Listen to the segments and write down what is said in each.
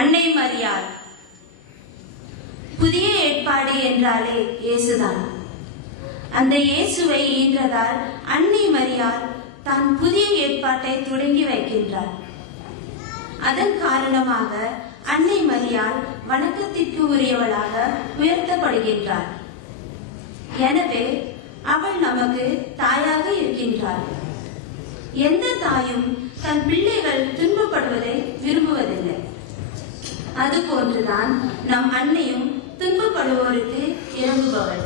அன்னை மரியாள். புதிய ஏற்பாடு என்றாலே இயேசுதான். அந்த இயேசுவை ஈன்றதால் அன்னை மரியாள் தான் புதிய ஏற்பாட்டை தொடங்கி வைக்கின்றார். அதன் காரணமாக அன்னை மரியாள் வணக்கத்திற்கு உரியவளாக உயர்த்தப்படுகின்றார். எனவே அவள் நமக்கு தாயாக இருக்கின்றாள். எந்த தாயும் தன் பிள்ளைகள் துன்பப்படுவதை விரும்புவதில்லை. அதுபோன்றுதான் நம் அன்னையும் துன்பப்படுவோருக்கு இறங்குபவள்.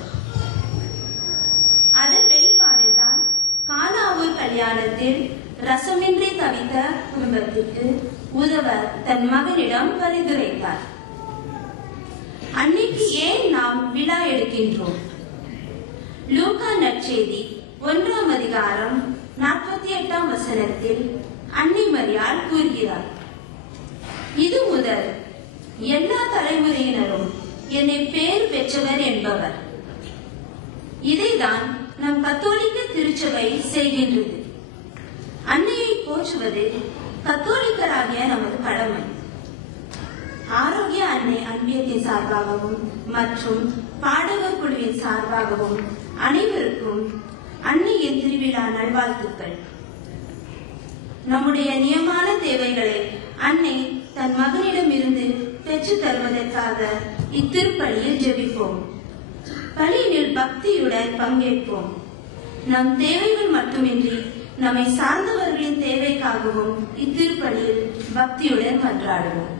அதன் வெளிப்பாடுதான் கானாவூர் கல்யாணத்தில் ரசமின்றி தவித்த குடும்பத்திற்கு உதவ தன் மகனிடம் பரிந்துரைத்தார். அன்னைக்கு ஏன் நாம் விழா எடுக்கின்றோம்? லூக்கா நற்செய்தி 1ஆம் அதிகாரம் 48ஆம் வசனத்தில் அன்னை மரியாள் கூறுகிறார், இது முதல் எல்லா தலைமுறையினரும் என்னை பேர் பெற்றவர் என்பவர். இதைதான் நம் கத்தோலிக்க திருச்சபை செய்கின்றது. அன்னையை போற்றுவது கத்தோலிக்கராகிய நமது கடமை. ஆரோக்கிய அன்னை அன்பியத்தின் சார்பாகவும் மற்றும் பாடகர் குழுவின் சார்பாகவும் அனைவருக்கும் அன்னையின் திருவிழா நல்வாழ்த்துக்கள். நம்முடைய நியமான தேவைகளை அன்னை தன் மகனிடம் இருந்து பெற்று தருவதற்காக இத்திருப்பலியில் ஜெபிப்போம். பலியில் பக்தியுடன் பங்கேற்போம். நம் தேவைகள் மட்டுமின்றி நம்மை சார்ந்தவர்களின் தேவைக்காகவும் இத்திருப்பலியில் பக்தியுடன் மன்றாடுவோம்.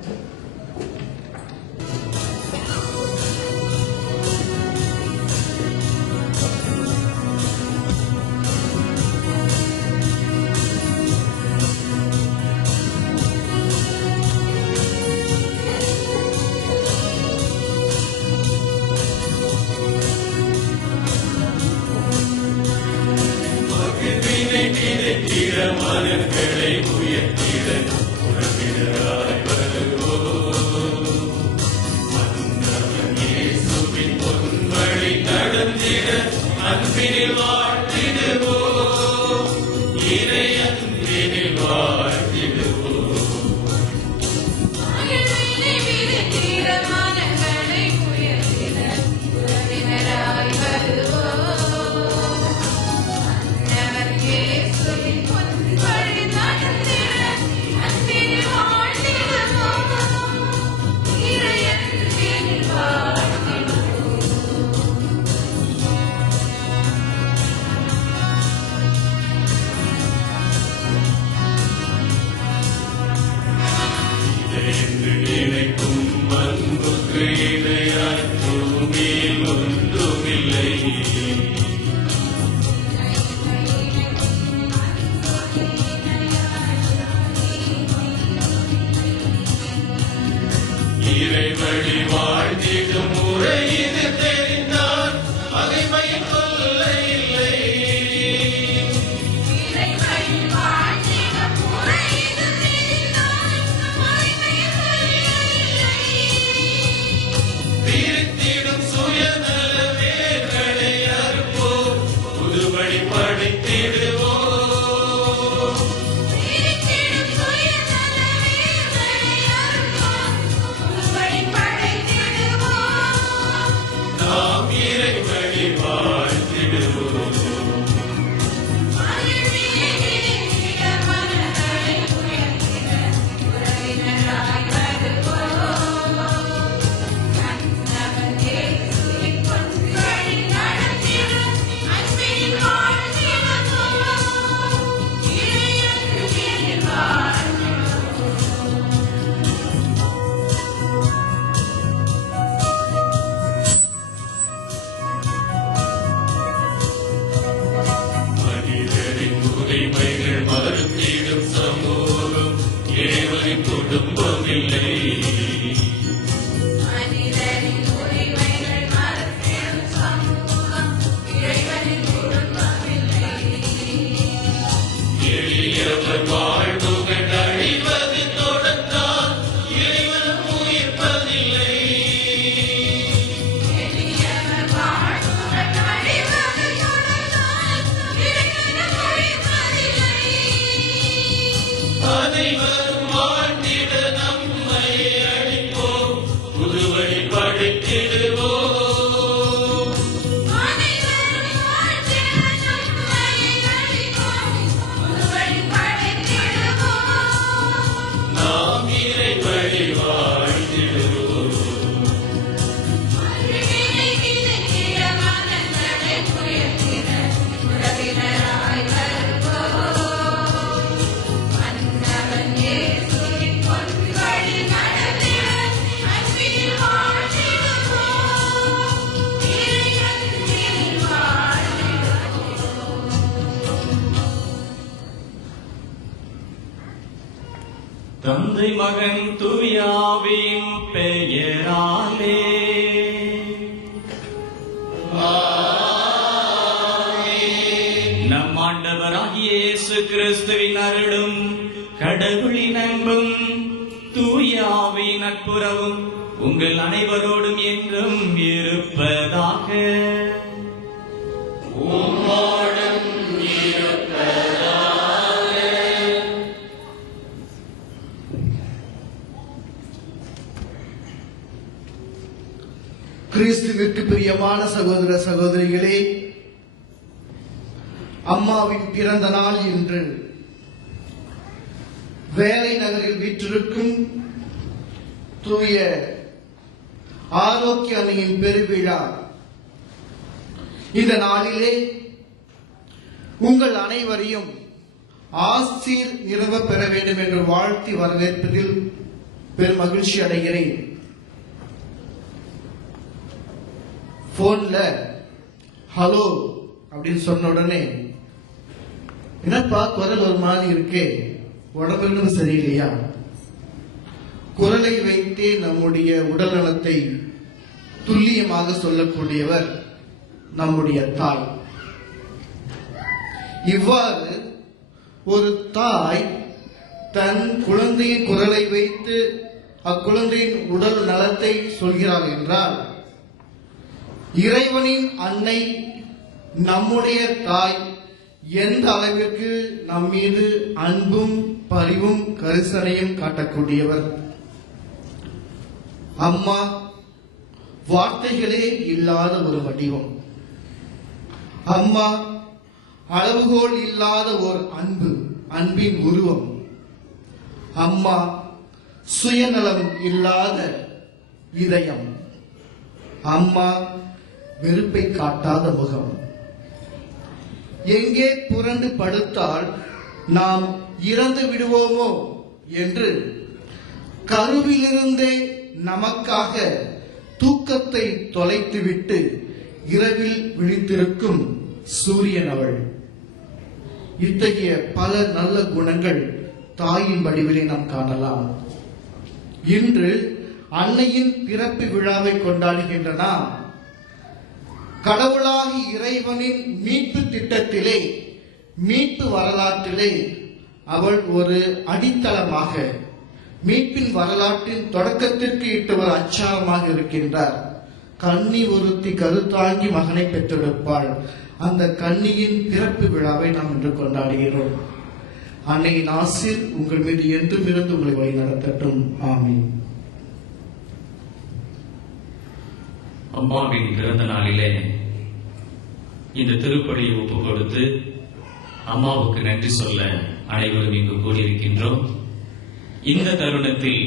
மனங்களை உயர்த்திட உறவினராய் வருவோம். மன்னவன் இயேசுவின் பொன்வழி நடந்திட அன்பினில் வாழ்த்திடுவோம். இறை அன்பினில் வாழ்த்திடுவோம். இறைவழி வாழ்ந்திடும் முறை இது தெரிந்தால் பகைமையின் தொல்லை இல்லை. பிரித்திடும் சுயநல வேர்களை அறுப்போம், புதுவழி படைத்திடுவோம். தந்தை மகன் தூயாவின் பெயராலே. நம் ஆண்டவராகிய இயேசு கிறிஸ்துவின் அருளும் கடவுளின் அன்பும் தூயாவின் நட்புறவும் உங்கள் அனைவரோடும் என்றும் இருப்பதாக. கிறிஸ்துவிற்கு பிரியமான சகோதர சகோதரிகளே, அம்மாவின் பிறந்த நாள் இன்று. வேலை நகரில் வீற்றிருக்கும் தூய ஆரோக்கிய அன்னையின் பெருவிழா. இந்த நாளிலே உங்கள் அனைவரையும் ஆசீர் நிரம்ப பெற வேண்டும் என்று வாழ்த்தி வரவேற்பதில் பெரும் மகிழ்ச்சி அடைகிறேன். போன்ல ஹலோ அப்படின்னு சொன்ன உடனே, என்னப்பா குரல் ஒரு மாதிரி இருக்கே, உடம்பு சரியில்லையா? குரலை வைத்தே நம்முடைய உடல் நலத்தை துல்லியமாக சொல்லக்கூடியவர் நம்முடைய தாய். இவ்வாறு ஒரு தாய் தன் குழந்தையின் குரலை வைத்து அக்குழந்தையின் உடல் நலத்தை சொல்கிறார் என்றால், இறைவனின் அன்னை நம்முடைய தாய் எந்த அளவிற்கு நம் மீது அன்பும் பரிவும் கரிசனையும் காட்டக்கூடியவர். அம்மா வார்த்தைகளே இல்லாத ஒரு வடிவம். அம்மா அளவுகோல் இல்லாத ஒரு அன்பு, அன்பின் உருவம். அம்மா சுயநலம் இல்லாத இதயம். அம்மா வெறுப்பை காட்டாத முகம். எங்கே புரண்டு படுத்தால் நாம் இறந்து விடுவோமோ என்று கருவிலிருந்தே நமக்காக தூக்கத்தை தொலைத்துவிட்டு இரவில் விழித்திருக்கும் சூரியன் அவள். இத்தகைய பல நல்ல குணங்கள் தாயின் வடிவிலே நாம் காணலாம். இன்று அன்னையின் பிறப்பு விழாவை கொண்டாடுகின்ற நாம் கடவுளாகி இறைவனின் மீட்பு திட்டத்திலே, மீட்பு வரலாற்றிலே அவள் ஒரு அடித்தளமாக, மீட்பின் வரலாற்றின் தொடக்கத்திற்கு இட்ட ஒரு அச்சாரமாக இருக்கின்றார். கன்னி ஒருத்தி கருத்தாங்கி மகனை பெற்றெடுப்பாள். அந்த கன்னியின் பிறப்பு விழாவை நாம் இன்று கொண்டாடுகிறோம். அன்னையின் ஆசீர் உங்கள் மீது என்றும் இருந்து உங்களை வழி நடத்தட்டும். ஆமீன். அம்மாவின் பிறந்த நாளிலே இந்த திருப்பலியை ஒப்புக் கொடுத்து அம்மாவுக்கு நன்றி சொல்ல அனைவரும் இங்கு கூடியிருக்கின்றோம். இந்த தருணத்தில்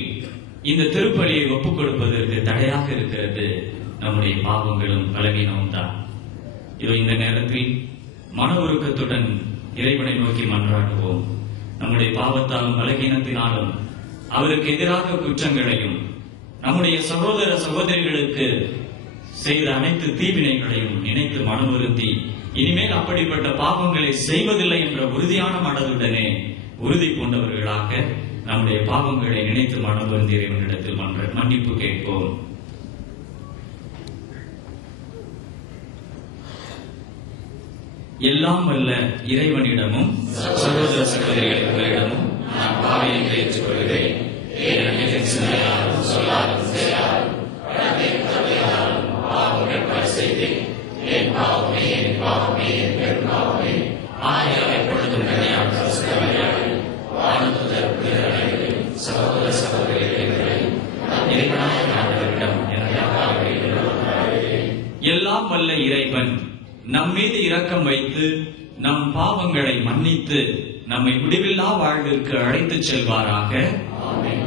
இந்த திருப்பலியை ஒப்புக் கொடுப்பதற்கு தடையாக இருக்கிறது நம்முடைய பாவங்களும் பலவீனமும் தான். இந்த நேரத்தில் மன உருக்கத்துடன் இறைவனை நோக்கி மன்றாடுவோம். நம்முடைய பாவத்தாலும் பலவீனத்தினாலும் அவருக்கு எதிராக குற்றங்களையும் நம்முடைய சகோதர சகோதரிகளுக்கு செய்த அனைத்து தீவினைகளையும் நினைத்து மனம் வருந்தி இனிமேல் அப்படிப்பட்ட பாவங்களை செய்வதில்லை என்ற உறுதியான மனதுடனே உறுதி கொண்டவர்களாக நம்முடைய பாவங்களை நினைத்து மனம் வருந்தி இறைவனிடத்தில் மன்னிப்பு கேட்போம். எல்லாம் வல்ல இறைவனிடமும் சகோதர சகோதரிகளிடமும் நான் பாவியங்களை ஏற்றுக்கொள்கிறேன். எல்லாம் வல்ல இறைவன் நம் மீது இரக்கம் வைத்து நம் பாவங்களை மன்னித்து நம்மை முடிவில்லா வாழ்விற்கு அழைத்துச் செல்வாராக. ஆமென்.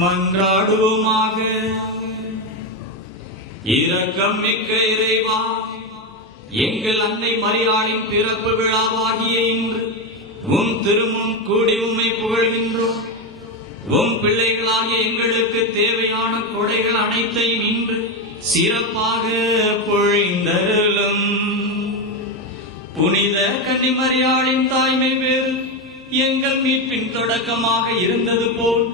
மன்றாடுவோமாக. இரக்கம் மிக்க இறைவா, எங்கள் அன்னை மரியாளின் பிறப்பு விழாவாகிய இன்று உம் திருமுன் கூடி உம்மை புகழ்கின்றோம். உம் பிள்ளைகளாகிய எங்களுக்கு தேவையான கொடைகள் அனைத்தையும் இன்று சிறப்பாக பொழிந்தருளும். புனித கன்னிமரியாளின் தாய்மை வேறு எங்கள் மீட்பின் தொடக்கமாக இருந்தது போல்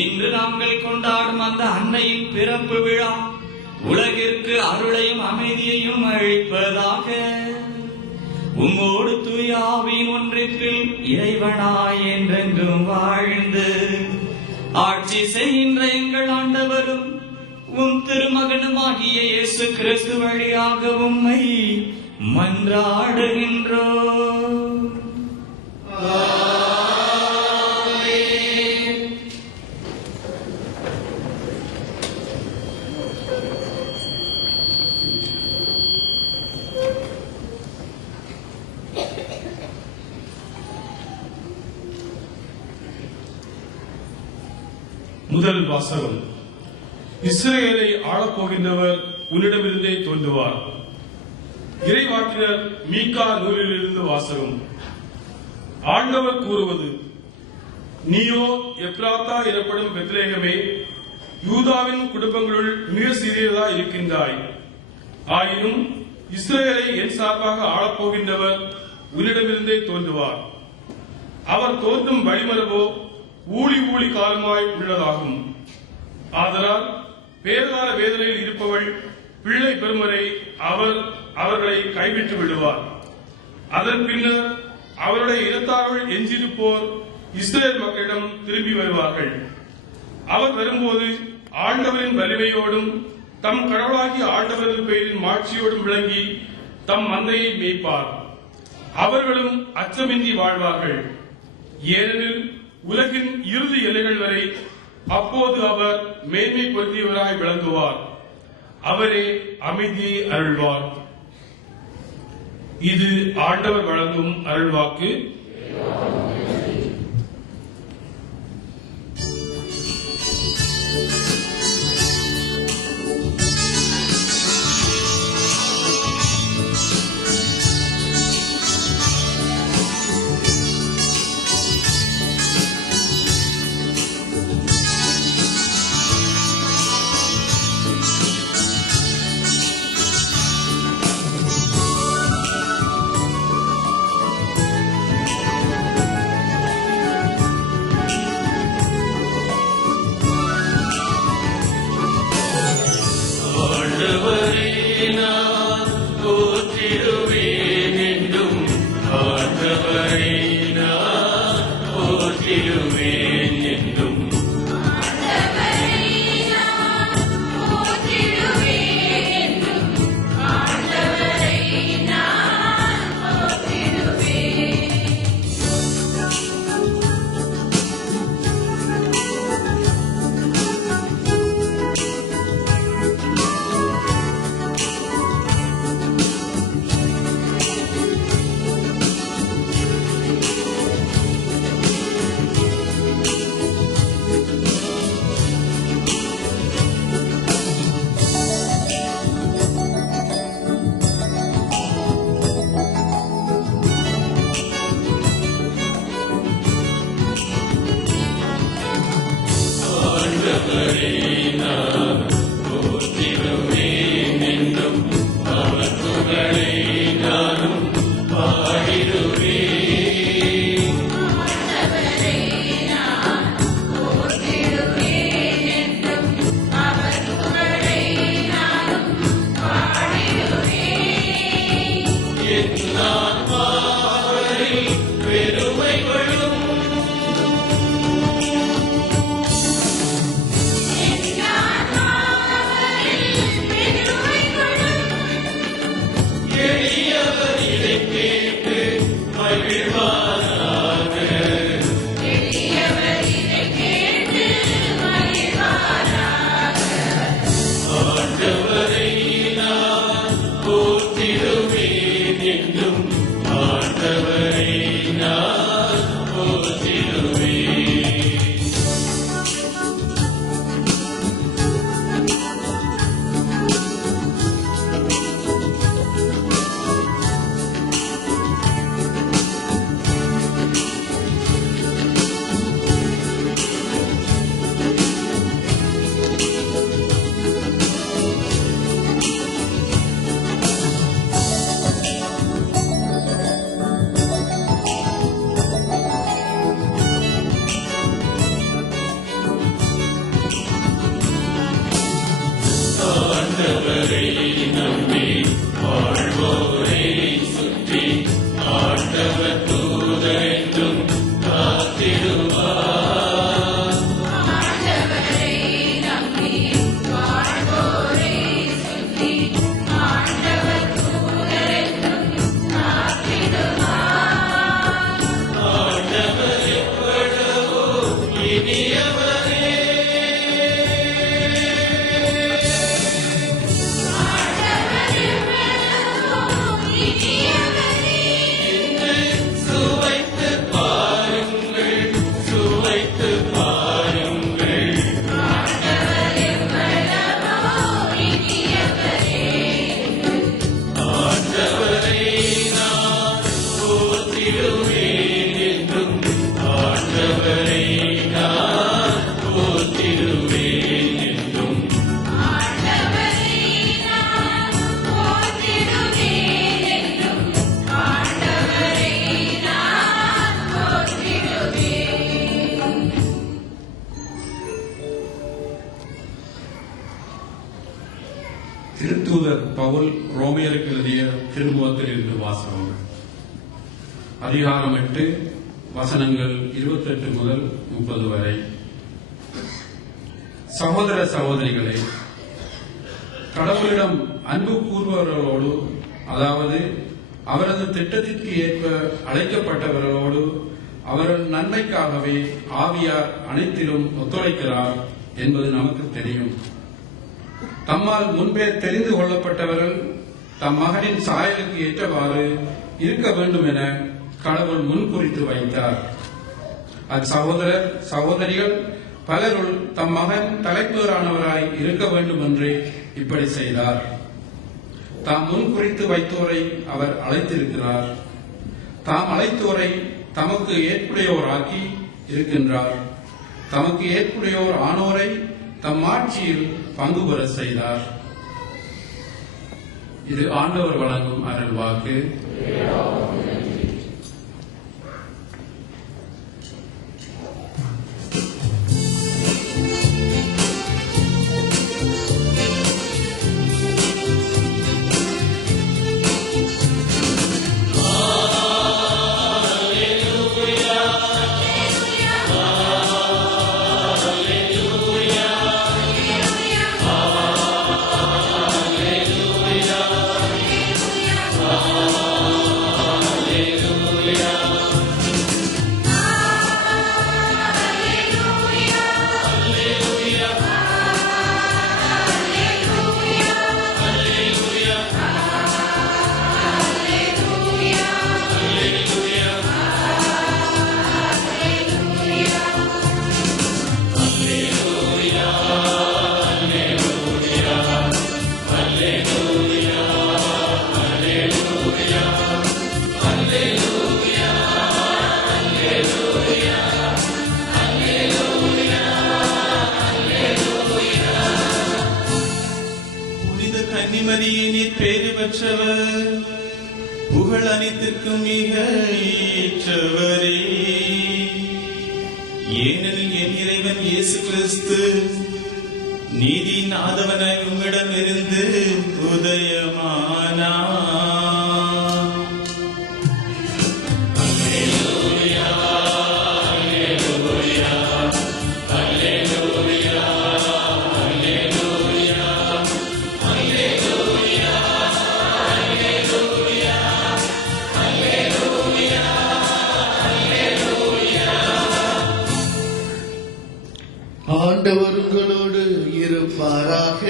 இன்று நாங்கள் கொண்டாடும் அந்த அன்னையின் பிறப்பு விழா உலகிற்கு அருளையும் அமைதியையும் அளிப்பதாக. உம்மோடு தூய ஆவியின் ஒன்றிப்பில் இறைவனாய் என்றென்றும் வாழ்ந்து ஆட்சி செய்கின்ற எங்கள் ஆண்டவரும் உம் திருமகனுமாகிய இயேசு கிறிஸ்து வழியாக உம்மை மன்றாடுகின்றோம். முதல் வாசகம். இஸ்ரவேலை ஆளப்போகின்றவர் உன்னிடமிருந்தே தோன்றுவார். இறைவாக்கினர் மீகா நூலிலிருந்து வாசகம். ஆண்டவர் கூறுவது: நீயோ எப்ராத்தா எனப்படும் பெத்லகேமே, யூதாவின் குடும்பங்களுள் மிக சிறியதா இருக்கின்றாய். ஆயினும் இஸ்ரவேலை என் சார்பாக ஆளப்போகின்றவர் உன்னிடமிருந்தே தோன்றுவார். அவர் தோன்றும் வழிமரபோ ஊழி காலமாய் உள்ளதாகும். ஆதலால் பேர்கால வேதனையில் இருப்பவள் பிள்ளை பெறுமரை அவர்களை கைவிட்டு விடுவார். அதன் பின்னர் அவருடைய இனத்தாருள் எஞ்சியிருப்போர் இஸ்ரேல் மக்களிடம் திரும்பி வருவார்கள். அவர் வரும்போது ஆண்டவரின் வலிமையோடும் தம் கடவுளாகிய ஆண்டவரின் பெயரின் மாட்சியோடும் விளங்கி தம் மந்தையை மேய்ப்பார். அவர்களும் அச்சமின்றி வாழ்வார்கள். ஏனெனில் உலகின் இறுதி எல்லைகள் வரை அப்போது அவர் மேன்மை பொருந்தியவராய் விளங்குவார். அவரே அமைதியை அருள்வார். இது ஆண்டவர் வழங்கும் அருள்வாக்கு. பவுல் ரோமியருக்கு எழுதிய திருமுகத்தில் இருந்து வாசகம். அதிகாரம் 8 வசனங்கள் 28 முதல் 30 வரை. சகோதர சகோதரிகளே, கடவுளிடம் அன்பு கூறுபவர்களோடு, அதாவது அவரது திட்டத்திற்கு ஏற்ப அழைக்கப்பட்டவர்களோடு அவர்கள் நன்மைக்காகவே ஆவியார் அனைத்திலும் ஒத்துழைக்கிறார் என்பது நமக்கு தெரியும். தம்மால் முன்பே தெரிந்து கொள்ளப்பட்டவர்கள் தம் மகனின் சாயலுக்கு ஏற்றவாறு இருக்க வேண்டும் என கடவுள் முன்குறித்து வைத்தார். அச்சகோதரர் சகோதரிகள் பலருள் தம் மகன் தலைப்பேரானவராய் இருக்க வேண்டும் என்றே இப்படி செய்தார். தாம் முன்குறித்து வைத்தோரை அவர் அழைத்திருக்கிறார். தாம் அழைத்தோரை தமக்கு ஏற்புடையோராக்கி இருக்கின்றார். தமக்கு ஏற்புடையோர் ஆனோரை தம் ஆட்சியில் பங்கு பெற செய்தார். இது ஆண்டவர் வழங்கும் அருள் வாக்கு. கன்னிமரியினிற் பேறு பெற்றவர், புகழ் அனைத்திற்கும் மிக ஏற்றவரே. ஏனெனில் என் இறைவன் இயேசு கிறிஸ்து நீதியின் ஆதவனாய் உம்மிடமிருந்து உதயமானார். ஆண்டவர் உங்களோடு இருப்பாராக.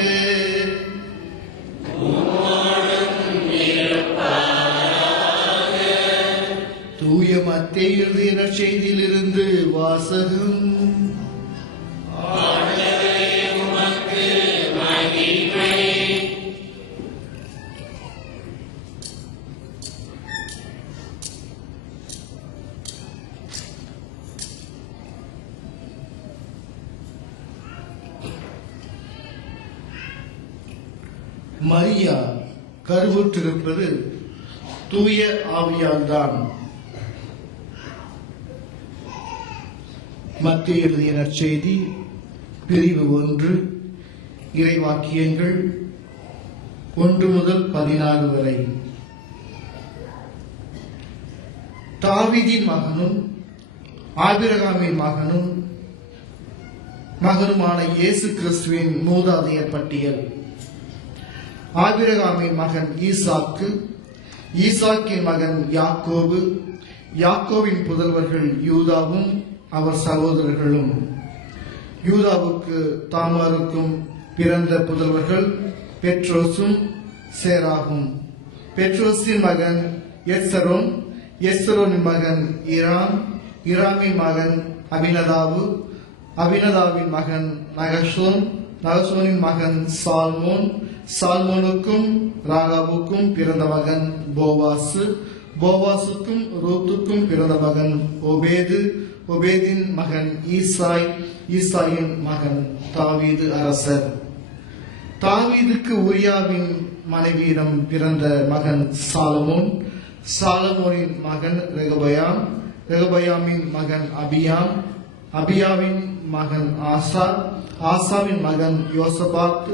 தூய மத்தேயு எழுதிய நற்செய்தியிலிருந்து வாசகம். மரியா கருவுற்றிருப்பது தூய ஆவியால் தான். மத்தேயு எழுதிய நற்செய்தி பிரிவு 1 இறைவாக்கியங்கள் 1 முதல் 14 வரை. தாவீதின் மகனும் ஆபிரகாமின் மகனுமான இயேசு கிறிஸ்துவின் மூதாதையர் பட்டியல். ஆபிரகாமின் மகன் ஈசாக்கு, ஈசாக்கின் மகன் யாக்கோபு, யாக்கோவின் புதல்வர்கள் யூதாவும் அவர் சகோதரர்களும். யூதாவுக்கு தாமாருக்கும் பிறந்த புதல்வர்கள் பெட்ரோசும் சேராகும். பெட்ரோஸின் மகன் எஸ்ரோன், எஸ்ரோனின் மகன் இராம், இராமின் மகன் அபினதாவு, அபினதாவின் மகன் நகசோன், நகசோனின் மகன் சால்மோன், சால்மோனுக்கும் ராகாவுக்கும் பிறந்த மகன் போவாசு, போவாசுக்கும் ரூத்துக்கும் பிறந்த மகன் ஒபேது, ஒபேதின் மகன் ஈசாய், ஈசாயின் மகன் தாவீது அரசர். தாவீதுக்கு உரியாவின் மனைவியிடம் பிறந்த மகன் சாலமோன், சாலமோனின் மகன் ரெகபயாம், ரெகபயாமின் மகன் அபியாம், அபியாவின் மகன் ஆசா, ஆசாவின் மகன் யோசபாத்,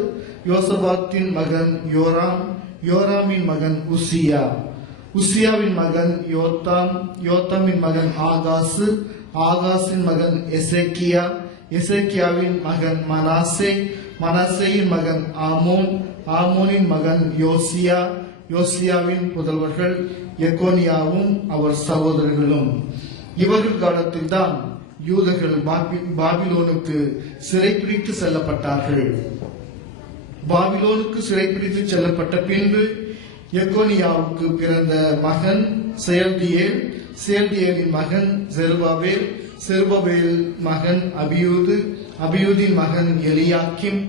யோசபாத்தின் மகன் யோராம், யோராமின் மகன் உசியா, உசியாவின் மகன் யோத்தாம், யோத்தாமின் மகன் ஆகாசு, ஆகாசின் மகன் எசேக்கியா, எசேக்கியாவின் மகன் மனாசே, மனாசேயின் மகன் ஆமோன், ஆமோனின் மகன் யோசியா, யோசியாவின் புதல்வர்கள் எக்கோனியாவும் அவர் சகோதரர்களும். இவர்கள் காலத்தில் தான் யூதர்கள் பாபிலோனுக்கு சிறைப்பிடித்து செல்லப்பட்டார்கள். பாபிலோனுக்கு சிறைப்பிடித்து செல்லப்பட்ட பின்பு எக்கோனியாவுக்கு பிறந்த மகன் செயல்தியேல், செயல்தியேலின் மகன் செருபாபேல், செருபாபேல் மகன் அபியூது, அபியூதின் மகன் எலியாக்கிம்,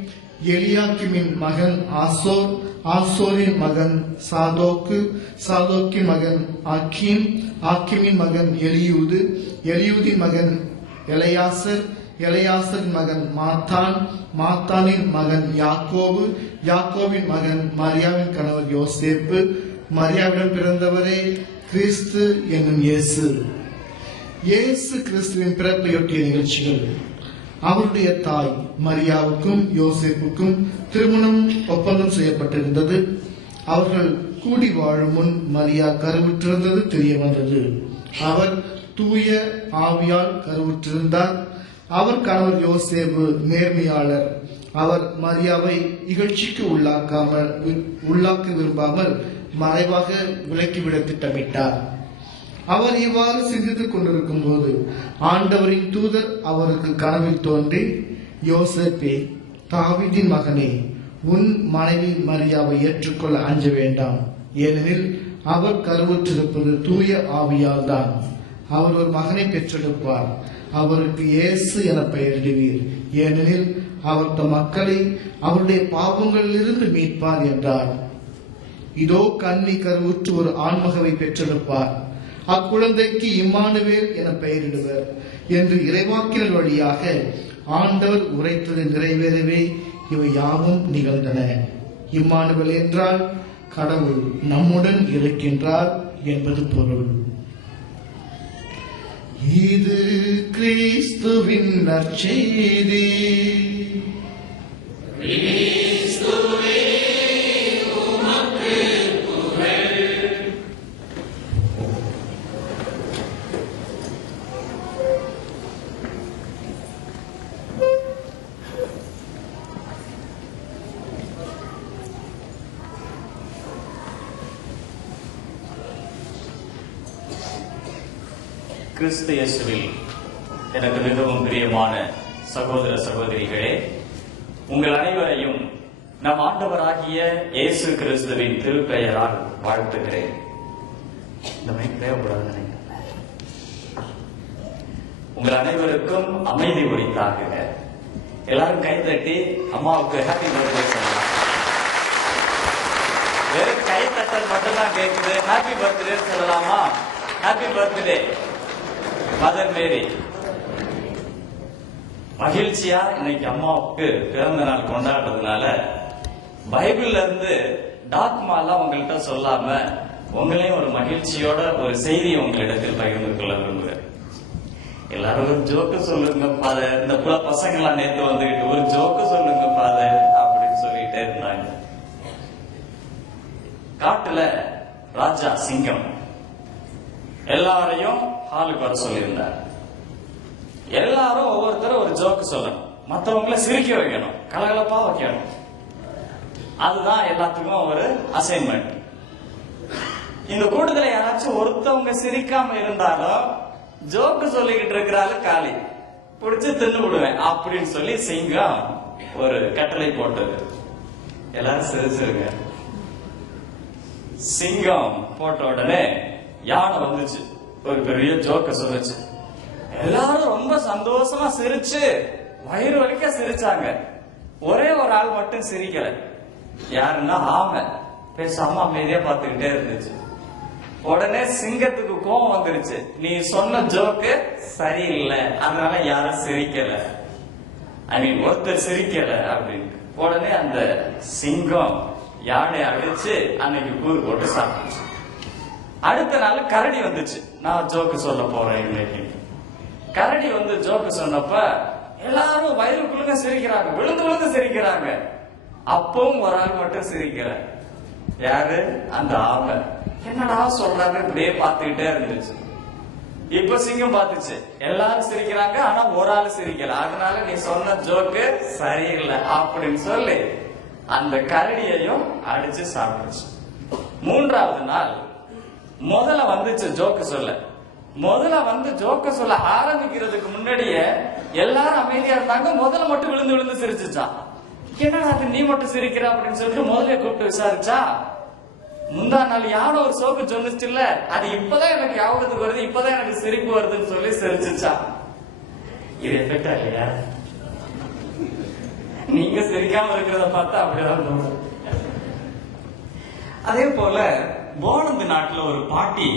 எலியாக்கிமின் மகன் ஆசோர், ஆசோரின் மகன் சாதோக்கு, சாதோக்கின் மகன் ஆக்கிம், ஆக்கிமின் மகன் எலியூது, எலியூதின் மகன் எலையாசர், எலையாசரின் மகன் மாத்தான், மாத்தானின் மகன் யாக்கோபு, யாக்கோவின் மகன் மரியாவின் கணவர் யோசேப்பு, மரியாவிடம் பிறந்தவரே கிறிஸ்து என்னும் இயேசு. இயேசு கிறிஸ்துவின் பிறப்பையொட்டிய நிகழ்ச்சிகள். அவருடைய தாய் மரியாவுக்கும் யோசேப்புக்கும் திருமணம் ஒப்பந்தம் செய்யப்பட்டிருந்தது. அவர்கள் கூடி வாழும் முன் மரியா கருவுற்றிருந்தது தெரிய வந்தது. அவர் தூய ஆவியால் கருவுற்றிருந்தார். அவர் கணவர் யோசேப்பு நேர்மையாளர். அவர் மரியாவை இகழ்ச்சிக்கு உள்ளாக்க விரும்பாமல் மறைவாக விலக்கிவிட திட்டமிட்டார். அவர் இவ்வாறு சிந்தித்துக் கொண்டிருக்கும் போது ஆண்டவரின் தூதர் அவருக்கு கனவில் தோன்றி, யோசேப்பே, தாவீதின் மகனே, உன் மனைவி மரியாவை ஏற்றுக்கொள்ள அஞ்ச வேண்டாம். ஏனெனில் அவர் கருவுற்றிருப்பது தூய ஆவியால் தான். அவர் ஒரு மகனை பெற்றெடுப்பார். அவருக்கு இயேசு என பெயரிடுவீர். ஏனெனில் அவர் தம் மக்களை அவருடைய பாவங்களிலிருந்து மீட்பார் என்றார். இதோ கன்னி கருவுற்று ஒரு ஆண்மகவை பெற்றெடுப்பார். அக்குழந்தைக்கு இம்மானுவேல் என பெயரிடுவர் என்று இறைவாக்கினர் வழியாக ஆண்டவர் உரைத்தது நிறைவேறவே இவை யாவும் நிகழ்ந்தன. இம்மானுவேல் என்றால் கடவுள் நம்முடன் இருக்கின்றார் என்பது பொருள். இது கிறிஸ்துவின் நற்செய்தி. கிறிஸ்து இயேசுவில் எனக்கு மிகவும் பிரியமான சகோதர சகோதரிகளே, உங்கள் அனைவரையும் நம் ஆண்டவராகிய இயேசு கிறிஸ்துவின் திருப்பெயரால் வாழ்த்துகிறேன். இந்த மைக் தேவைப்படாது நினைக்கிறேன். உங்கள் அனைவருக்கும் அமைதி உரித்தாகுக. எல்லாரும் கை தட்டி அம்மாவுக்கு ஹாப்பி பர்த்டே சொல்லலாம். வெறும் கை தட்டல் மட்டும்தான் கேட்குது. ஹாப்பி பர்த்டே சொல்லலாமா? ஹாப்பி பர்த்டே மதர் மேரி. மகிழ்ச்சியா இன்னைக்கு அம்மாவுக்கு பிறந்த நாள் கொண்டாடுறதுனால பைபிள்ல இருந்து டாக்மா எல்லாம் உங்கள்கிட்ட சொல்லாம உங்களையும் ஒரு மகிழ்ச்சியோட ஒரு செய்தியை உங்களிடத்தில் பகிர்ந்து கொள்ள விரும்புகிறேன். எல்லாரும் ஒரு ஜோக்கு சொல்லுங்க ஃபாதர், இந்த புல பசங்க எல்லாம் நேற்று வந்துகிட்டு ஒரு ஜோக்கு சொல்லுங்க ஃபாதர் அப்படின்னு சொல்லிட்டே இருந்தாங்க. காட்டுல ராஜா சிங்கம் எல்லாரையும் ஹாலுக்கு வர சொல்லியிருந்தார். எல்லாரும் ஒவ்வொருத்தரும் ஒரு ஜோக்கு சொல்லணும், மற்றவங்களை சிரிக்க வைக்கணும், கலகலப்பா வைக்கணும். அதுதான் எல்லாத்துக்கும் ஒரு அசைன்மெண்ட். இந்த கூட்டத்துல யாராச்சும் ஒருத்தவங்க சிரிக்காம இருந்தாலும் ஜோக்கு சொல்லிக்கிட்டு இருக்கிறாரு காலி பிடிச்சு தின்னு விடுவேன் அப்படின்னு சொல்லி சிங்கம் ஒரு கட்டளை போட்டது. எல்லாரும் சிரிச்சிருங்க. சிங்கம் போட்ட உடனே யானை வந்துச்சு, ஒரு பெரிய ஜோக்க சொல்லுச்சு. எல்லாரும் ரொம்ப சந்தோஷமா சிரிச்சு வயிறு வலிக்க சிரிச்சாங்க. ஒரே ஒரு ஆள் மட்டும் சிரிக்கல. யாருன்னா ஆமை. பேசாம அமைதியா பார்த்துக்கிட்டே இருந்துச்சு. உடனே சிங்கத்துக்கு கோபம் வந்துருச்சு. நீ சொன்ன ஜோக்கு சரியில்லை, அதனால யாரும் சிரிக்கல, ஒருத்தர் சிரிக்கல அப்படின்னு. உடனே அந்த சிங்கம் யானை அடிச்சு அன்னைக்கு கூறு போட்டு சாப்பிடுச்சு. அடுத்த நாள் கரடி வந்துச்சு, நான் ஜோக்கு சொல்ல போறேன் இன்னைக்கு. கரடி வந்து ஜோக்கு சொன்னப்ப எல்லாரும் வயிறுக்குள்ள சிரிக்கிறாங்க, விழுந்து விழுந்து சிரிக்கிறாங்க. அப்பவும் ஒரு ஆள் மட்டும் சிரிக்கல. யாரு? அந்த ஆமை. என்னடா சொல்றாங்க இப்படியே பார்த்துக்கிட்டே இருந்துச்சு. இப்ப சிங்கம் பார்த்துச்சு, எல்லாரும் சிரிக்கிறாங்க, ஆனா ஒரு ஆளு சிரிக்கல. அதனால நீ சொன்ன ஜோக்கு சரியில்லை அப்படின்னு சொல்லி அந்த கரடியையும் அடிச்சு சாப்பிடுச்சு. மூன்றாவது நாள் முதல்ல வந்துச்சு ஜோக்கு சொல்ல. முதல்ல வந்து ஜோக்க சொல்ல ஆரம்பிக்கிறதுக்கு முன்னாடியே எல்லாரும் அமைதியா இருந்தாங்க. முதல்ல மட்டும் விழுந்து விழுந்து சிரிச்சுச்சான். என்னடா அது நீ மட்டும் சிரிக்கிற அப்படின்னு சொல்லிட்டு முதல்ல கூப்பிட்டு விசாரிச்சா, முந்தா நாள் யாரோ ஒரு சோக்கு சொன்னிச்சு இல்ல, அது இப்பதான் எனக்கு ஞாபகத்துக்கு வருது, இப்பதான் எனக்கு சிரிப்பு வருதுன்னு சொல்லி சிரிச்சுச்சா. இது எஃபெக்டா இல்லையா? நீங்க சிரிக்காம இருக்கிறத பார்த்தா அப்படிதான் தோணும். அதே போல போலந்து நாட்டுல ஒரு பாட்டி,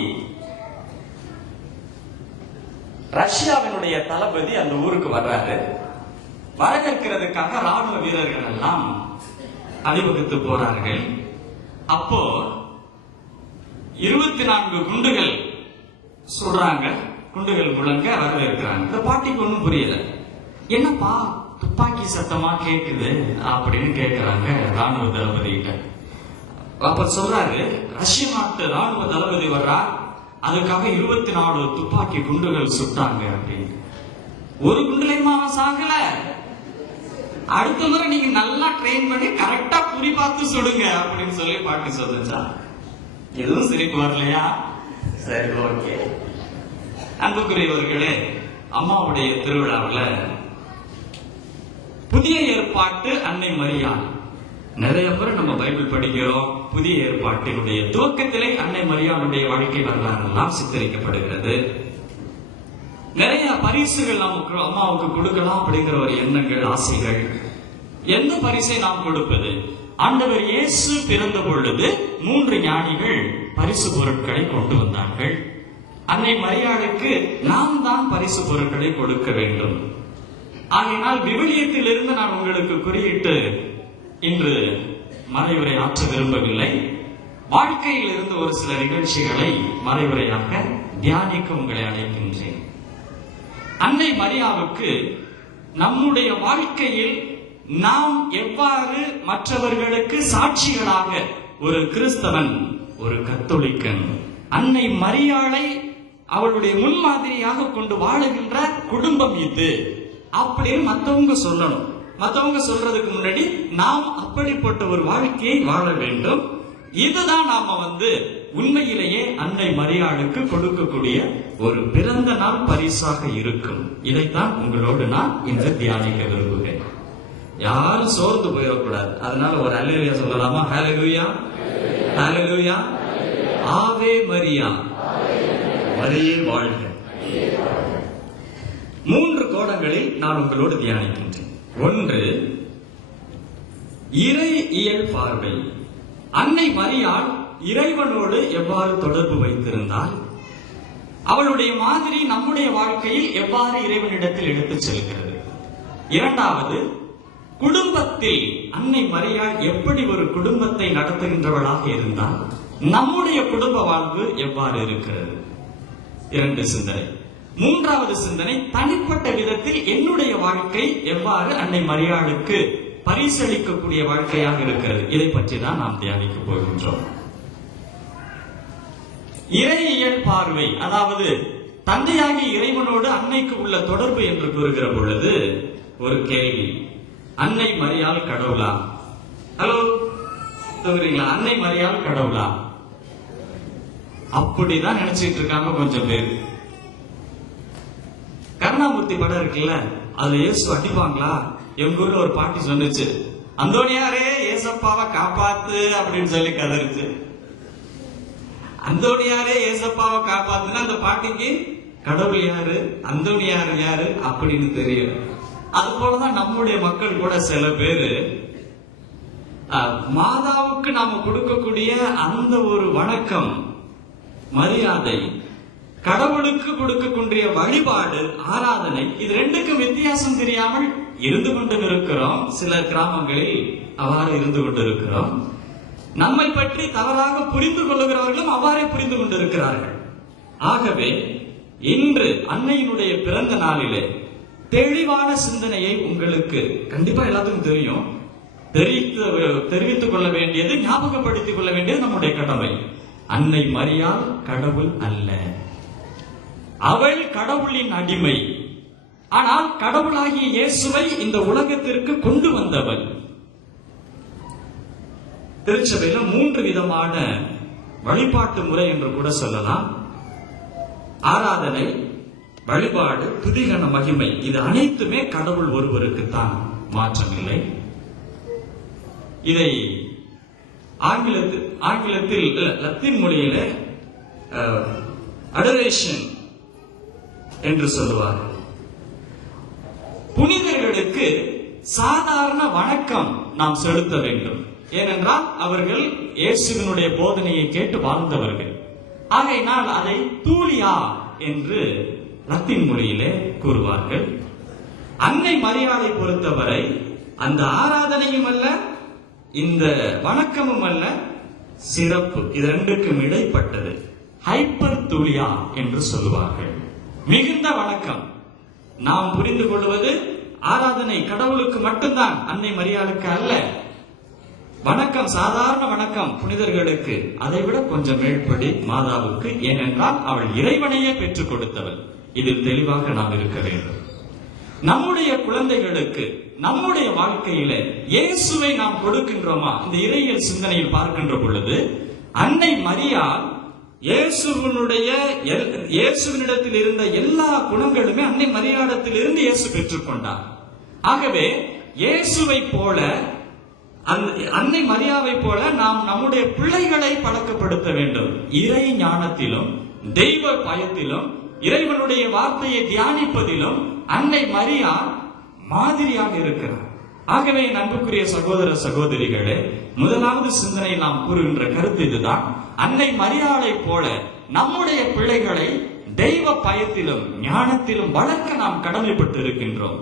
ரஷ்யாவினுடைய தளபதி அந்த ஊருக்கு வர்றாரு. வரவேற்கிறதுக்காக ராணுவ வீரர்கள் எல்லாம் அணிவகுத்து போறார்கள். அப்போ 24 குண்டுகள் சுடுறாங்க. குண்டுகள் முழங்க வரவேற்கிறாங்க. இந்த பாட்டிக்கு ஒண்ணும் புரியல. என்னப்பா துப்பாக்கி சத்தமா கேக்குது அப்படின்னு கேக்குறாங்க ராணுவ தளபதி கிட்ட. அப்ப சொல்றாரு, ரஷ்ய நாட்டு ராணுவ தளபதி வர்றா, அதுக்காக 24 துப்பாக்கி குண்டுகள் சுட்டாங்க அப்படின்னு. ஒரு குண்டுலையுமா அவன் சாகல. அடுத்த முறை நீங்க நல்லா ட்ரெயின் பண்ணி கரெக்டா குறி பார்த்து சுடுங்க அப்படின்னு சொல்லி பாட்டி சொல்லுச்சா. எதுவும் சிரிப்பு வரலையா? சரி, ஓகே. அன்புக்குரியவர்களே, அம்மாவுடைய திருவிழாவில் புதிய ஏற்பாட்டு அன்னை மரியாள், நிறைய பேர் நம்ம பைபிள் படிக்கிறோம். புதிய ஏற்பாட்டினுடைய துவக்கத்திலே அன்னை மரியாளுடைய வாழ்க்கை வரலாறு எல்லாம் சித்தரிக்கப்படுகிறது. நிறைய பரிசுகள் நமக்கு அம்மாவுக்கு கொடுக்கலாம் அப்படிங்கிற ஒரு எண்ணங்கள், ஆசைகள். எந்த பரிசை நாம் கொடுப்பது? ஆண்டவர் இயேசு பிறந்த பொழுது 3 ஞானிகள் பரிசு பொருட்களை கொண்டு வந்தார்கள். அன்னை மரியாளுக்கு நாம் தான் பரிசு பொருட்களை கொடுக்க வேண்டும். ஆகையினால் விவிலியத்தில் இருந்து நான் உங்களுக்கு குறியிட்டு இன்று மறைவுரை ஆற்ற விரும்பவில்லை. வாழ்க்கையில் இருந்து ஒரு சில நிகழ்ச்சிகளை மறைவுரையாக தியானிக்க உங்களை அழைக்கின்றேன். அன்னை மரியாவுக்கு நம்முடைய வாழ்க்கையில் நாம் எவ்வாறு மற்றவர்களுக்கு சாட்சிகளாக, ஒரு கிறிஸ்தவன், ஒரு கத்தோலிக்கன் அன்னை மரியாளை அவளுடைய முன்மாதிரியாக கொண்டு வாழுகின்ற குடும்பம் இது அப்படின்னு மற்றவங்க சொல்லணும். மற்றவங்க சொல்றதுக்கு முன்னாடி நாம் அப்படிப்பட்ட ஒரு வாழ்க்கையை வாழ வேண்டும். இதுதான் நாம உண்மையிலேயே அன்னை மரியாளுக்கு கொடுக்கக்கூடிய ஒரு பிறந்த நாள் பரிசாக இருக்கும். இதைத்தான் உங்களோடு நான் இன்று தியானிக்க விரும்புகிறேன். யாரும் சோர்ந்து போயிடக்கூடாது. அதனால ஒரு அல்லேலூயா சொல்லலாமா? ஹல்லேலூயா, ஹல்லேலூயா, ஆவே மரியா, மரியே வாழ்க. 3 கோணங்களில் நான் உங்களோடு தியானிக்கின்றேன். 1, இறை இயல் பார்வை. அன்னை மரியாள் இறைவனோடு எவ்வாறு தொடர்பு வைத்திருந்தால், அவளுடைய மாதிரி நம்முடைய வாழ்க்கையில் எவ்வாறு இறைவனிடத்தில் எடுத்துச் செல்கிறது. 2வது, குடும்பத்தில் அன்னை மரியாள் எப்படி ஒரு குடும்பத்தை நடத்துகின்றவளாக இருந்தால் நம்முடைய குடும்ப வாழ்வு எவ்வாறு இருக்கிறது. 2 சிந்தனை. 3வது சிந்தனை, தனிப்பட்ட விதத்தில் என்னுடைய வாழ்க்கை எவ்வாறு அன்னை மரியாளுக்கு பரிசளிக்கக்கூடிய வாழ்க்கையாக இருக்கிறது. இதை பற்றி தான் நாம் தியானிக்க போகின்றோம். இறையியல் பார்வை, அதாவது தந்தையாகிய இறைவனோடு அன்னைக்கு உள்ள தொடர்பு என்று கூறுகிற பொழுது ஒரு கேள்வி, அன்னை மரியாள் கடவுளா? ஹலோ, சொல்றீங்களா? அன்னை மரியாள் கடவுளா? அப்படிதான் நினைச்சிட்டு இருக்காங்க கொஞ்சம் பேர். கருணாமூர்த்தி படம் இருக்குல்ல, அதுல இயேசு அடிப்பாங்களா? எங்க ஊர்ல ஒரு பாட்டி சொன்னுச்சு, அந்தோனியாரே ஏசப்பாவை காப்பாத்து அப்படின்னு சொல்லி கதறிச்சு. அந்தோனியாரே ஏசப்பாவை காப்பாத்துனா அந்த பாட்டிக்கு கடவுள் யாரு, அந்தோனியார் யாரு அப்படின்னு தெரியும். அது போலதான் நம்முடைய மக்கள் கூட சில பேரு மாதாவுக்கு நாம கொடுக்கக்கூடிய அந்த ஒரு வணக்கம், மரியாதை, கடவுளுக்கு கொடுக்கக்கூடிய வழிபாடு, ஆராதனை, இது 2க்கும் வித்தியாசம் தெரியாமல் இருந்து கொண்டு இருக்கிறோம். சில கிராமங்களில் அவ்வாறு இருந்து கொண்டிருக்கிறோம். நம்மை பற்றி தவறாக புரிந்து கொள்ளுகிறவர்களும் அவ்வாறே புரிந்து கொண்டிருக்கிறார்கள். ஆகவே இன்று அன்னையினுடைய பிறந்த நாளிலே தெளிவான சிந்தனையை உங்களுக்கு, கண்டிப்பா எல்லாத்துக்கும் தெரியும், தெரிவித்துக் கொள்ள வேண்டியது, ஞாபகப்படுத்திக் கொள்ள வேண்டியது நம்முடைய கடமை. அன்னை மரியாள் கடவுள் அல்ல, அவள் கடவுளின் அடிமை. ஆனால் கடவுளாகிய இயேசுவை இந்த உலகத்திற்கு கொண்டு வந்தவள். திருச்சபையில 3 விதமான வழிபாட்டு முறை என்று கூட சொல்லலாம். ஆராதனை, வழிபாடு, துதிகன மகிமை. இது அனைத்துமே கடவுள் ஒருவருக்குத்தான், மாற்றமில்லை. இதை ஆங்கிலத்தில் லத்தீன் மொழியில அடரேஷன் என்று சொல்லுவார்கள். புனிதர்களுக்கு சாதாரண வணக்கம் நாம் செலுத்த வேண்டும். ஏனென்றால் அவர்கள் இயேசுவினுடைய போதனையை கேட்டு வாழ்ந்தவர்கள். ஆகையினால் அதை தூலியா என்று லத்தீன் மொழியிலே கூறுவார்கள். அன்னை மரியாதை பொறுத்தவரை அந்த ஆராதனையும் அல்ல, இந்த வணக்கமும் அல்ல, சிறப்பு. இது ரெண்டுக்கும் இடைப்பட்டது. ஹைப்பர் தூலியா என்று சொல்லுவார்கள். மிகுந்த வணக்கம். நாம் புரிந்து கொள்வது ஆராதனை கடவுளுக்கு மட்டும்தான், அன்னை மரியாளுக்கு அல்ல. வணக்கம் சாதாரண வணக்கம் புனிதர்களுக்கு, அதை விட கொஞ்சம் மேற்படி மாதாவுக்கு. ஏனென்றால் அவள் இறைவனையே பெற்றுக் கொடுத்தவள். இதில் தெளிவாக நாம் இருக்க வேண்டும். நம்முடைய குழந்தைகளுக்கு நம்முடைய வாழ்க்கையில இயேசுவை நாம் கொடுக்கின்றோமா? இந்த இறையியல் சிந்தனையில் பார்க்கின்ற பொழுது அன்னை மரியாள் இயேசுவினிடத்தில் இருந்த எல்லா குணங்களுமே அன்னை மரியாளிடத்தில் இருந்து இயேசு பெற்றுக்கொண்டார். ஆகவே இயேசுவை போல, அன்னை மரியாவை போல நாம் நம்முடைய பிள்ளைகளை பழக்கப்படுத்த வேண்டும். இறை ஞானத்திலும் தெய்வ பயத்திலும் இறைவனுடைய வார்த்தையை தியானிப்பதிலும் அன்னை மரியாள் மாதிரியாக இருக்கிறார். ஆகவே அன்புக்குரிய சகோதர சகோதரிகளே, முதலாவது சிந்தனை நாம் கூறுகின்ற கருத்து இதுதான். அன்னை மரியாளை போல நம்முடைய பிள்ளைகளை தெய்வ பயத்திலும் ஞானத்திலும் வளர்க்க நாம் கடமைப்பட்டு இருக்கின்றோம்.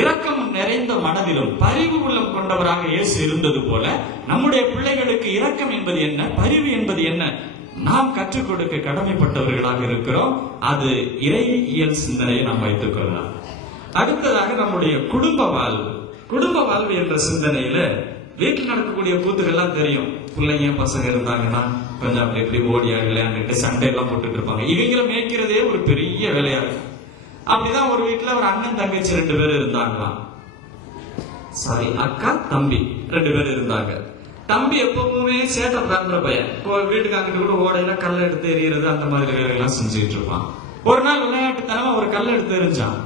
இரக்கம் நிறைந்த மனதிலும் பரிவு உள்ளம் கொண்டவராக இயேசு இருந்தது போல நம்முடைய பிள்ளைகளுக்கு இரக்கம் என்பது என்ன, பரிவு என்பது என்ன, நாம் கற்றுக் கொடுக்க கடமைப்பட்டவர்களாக இருக்கிறோம். அது இறையியல் சிந்தனையை நாம் வைத்துக் கொள்ளலாம். அடுத்ததாக நம்முடைய குடும்ப வாழ்வு என்ற சிந்தனையில வீட்டில் நடக்கக்கூடிய கூத்துக்கள்லாம் தெரியும். பிள்ளைங்க பசங்க இருந்தாங்கன்னா கொஞ்சம் அப்படி எப்படி ஓடியா விளையாண்டுட்டு சண்டை எல்லாம் போட்டுட்டு இருப்பாங்க. இவங்களை மேய்க்கிறதே ஒரு பெரிய வேலையா இருக்கும். அப்படிதான் ஒரு வீட்டுல ஒரு அண்ணன் தங்கச்சி 2 பேர் இருந்தாங்களாம். அக்கா தம்பி 2 பேர் இருந்தாங்க. தம்பி எப்பவுமே சேட்டை பண்ற பையன். வீட்டுக்கு அங்கிட்டு கூட ஓடையில கல்ல எடுத்து எறியறது அந்த மாதிரி வேலையெல்லாம் செஞ்சுட்டு இருப்பான். ஒரு நாள் விளையாட்டுத்தனமா ஒரு கல்ல எடுத்து எறிஞ்சான்.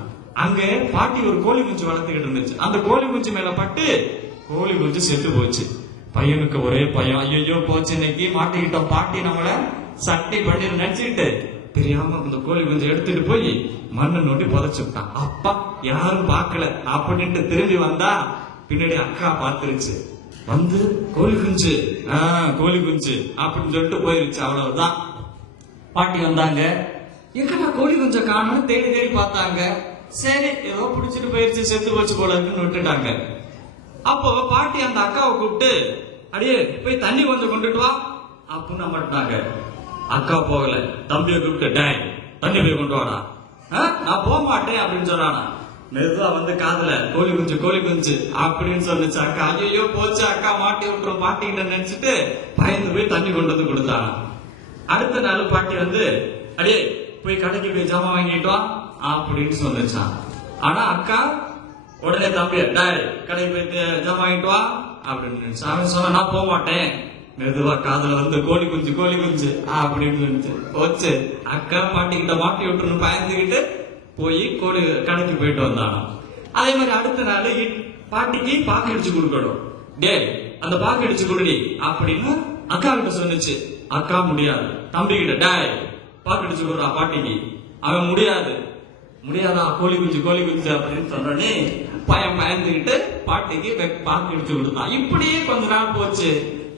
அங்க பாட்டி ஒரு கோழி குஞ்சு வளர்த்துக்கிட்டு இருந்துச்சு. அந்த கோழி குஞ்சு மேல பட்டு கோழி குஞ்சு செத்து போச்சு. பையனுக்கு ஒரே பையன், ஐயோ போச்சு இன்னைக்கு மாட்டிக்கிட்டோம், பாட்டி நம்மள சட்டை பண்ணி நினைச்சுக்கிட்டு தெரியாம இந்த கோழி குஞ்சு எடுத்துட்டு போய் மண்ணை நோட்டி புதைச்சு விட்டான். அப்பா யாரும் பார்க்கல அப்படின்ட்டு திரும்பி வந்தா பின்னாடி அக்கா பார்த்துருச்சு. வந்து கோழி குஞ்சு அப்படின்னு சொல்லிட்டு போயிருச்சு. அவ்வளவுதான். பாட்டி வந்தாங்க, எங்கடா கோழி குஞ்ச காணும்னு தேடி தேடி பார்த்தாங்க. சரி ஏதோ பிடிச்சிட்டு போயிருச்சு, செத்து போச்சு போல இருக்குன்னு விட்டுட்டாங்க. அப்போ பாட்டி அந்த அக்காவை கூப்பிட்டு, அடியே போய் தண்ணி கொஞ்சம் கொண்டுட்டு வா அப்படின்னு அமர்ட்டாங்க. அக்கா போகல. தம்பியை கூப்பிட்டு, டேய் தண்ணி போய் கொண்டு வாடா. நான் போக மாட்டேன் அப்படின்னு சொன்னானா. மெதுவா வந்து காதுல கோழி குஞ்சு அப்படின்னு சொல்லிச்சு. அக்கா ஐயோ போச்சு, அக்கா மாட்டி விட்டுரும் பாட்டிக்கிட்ட நினைச்சிட்டு பயந்து போய் தண்ணி கொண்டு வந்து கொடுத்தானா. அடுத்த நாள் பாட்டி வந்து, அடியே போய் கடைக்கு போய் ஜாமான் வாங்கிட்டு வா அப்படின்னு சொல்லிச்சான். ஆனா அக்கா உடனே தம்பிய, டேய் கடைக்கு போயிட்டு ஜாமான் வாங்கிட்டு வா அப்படின்னு அவன் சொன்ன. நான் போக மாட்டேன். மெதுவா காதுல வந்து கோழி குஞ்சு அப்படின்னு சொல்லிச்சு. போச்சு, அக்கா பாட்டிக்கிட்ட மாட்டி விட்டுருன்னு பயந்துகிட்டு போய் கோழி கடைக்கு போயிட்டு வந்தானா. அதே மாதிரி அடுத்த நாள் பாட்டிக்கு பாக்கு அடிச்சு கொடுக்கணும். டே அந்த பாக்கு அடிச்சு கொடுடி அப்படின்னு அக்கா கிட்ட சொன்னிச்சு. அக்கா முடியாது. தம்பி கிட்ட, டேய் பாக்கு அடிச்சு கொடுறா பாட்டிக்கு. அவன் முடியாதா கோழி குஞ்சு அப்படின்னு சொன்னோடனே பையன் பயந்துகிட்டு பாட்டிக்கு பாக்கு அடிச்சு கொடுத்தான். இப்படியே கொஞ்ச நாள் போச்சு.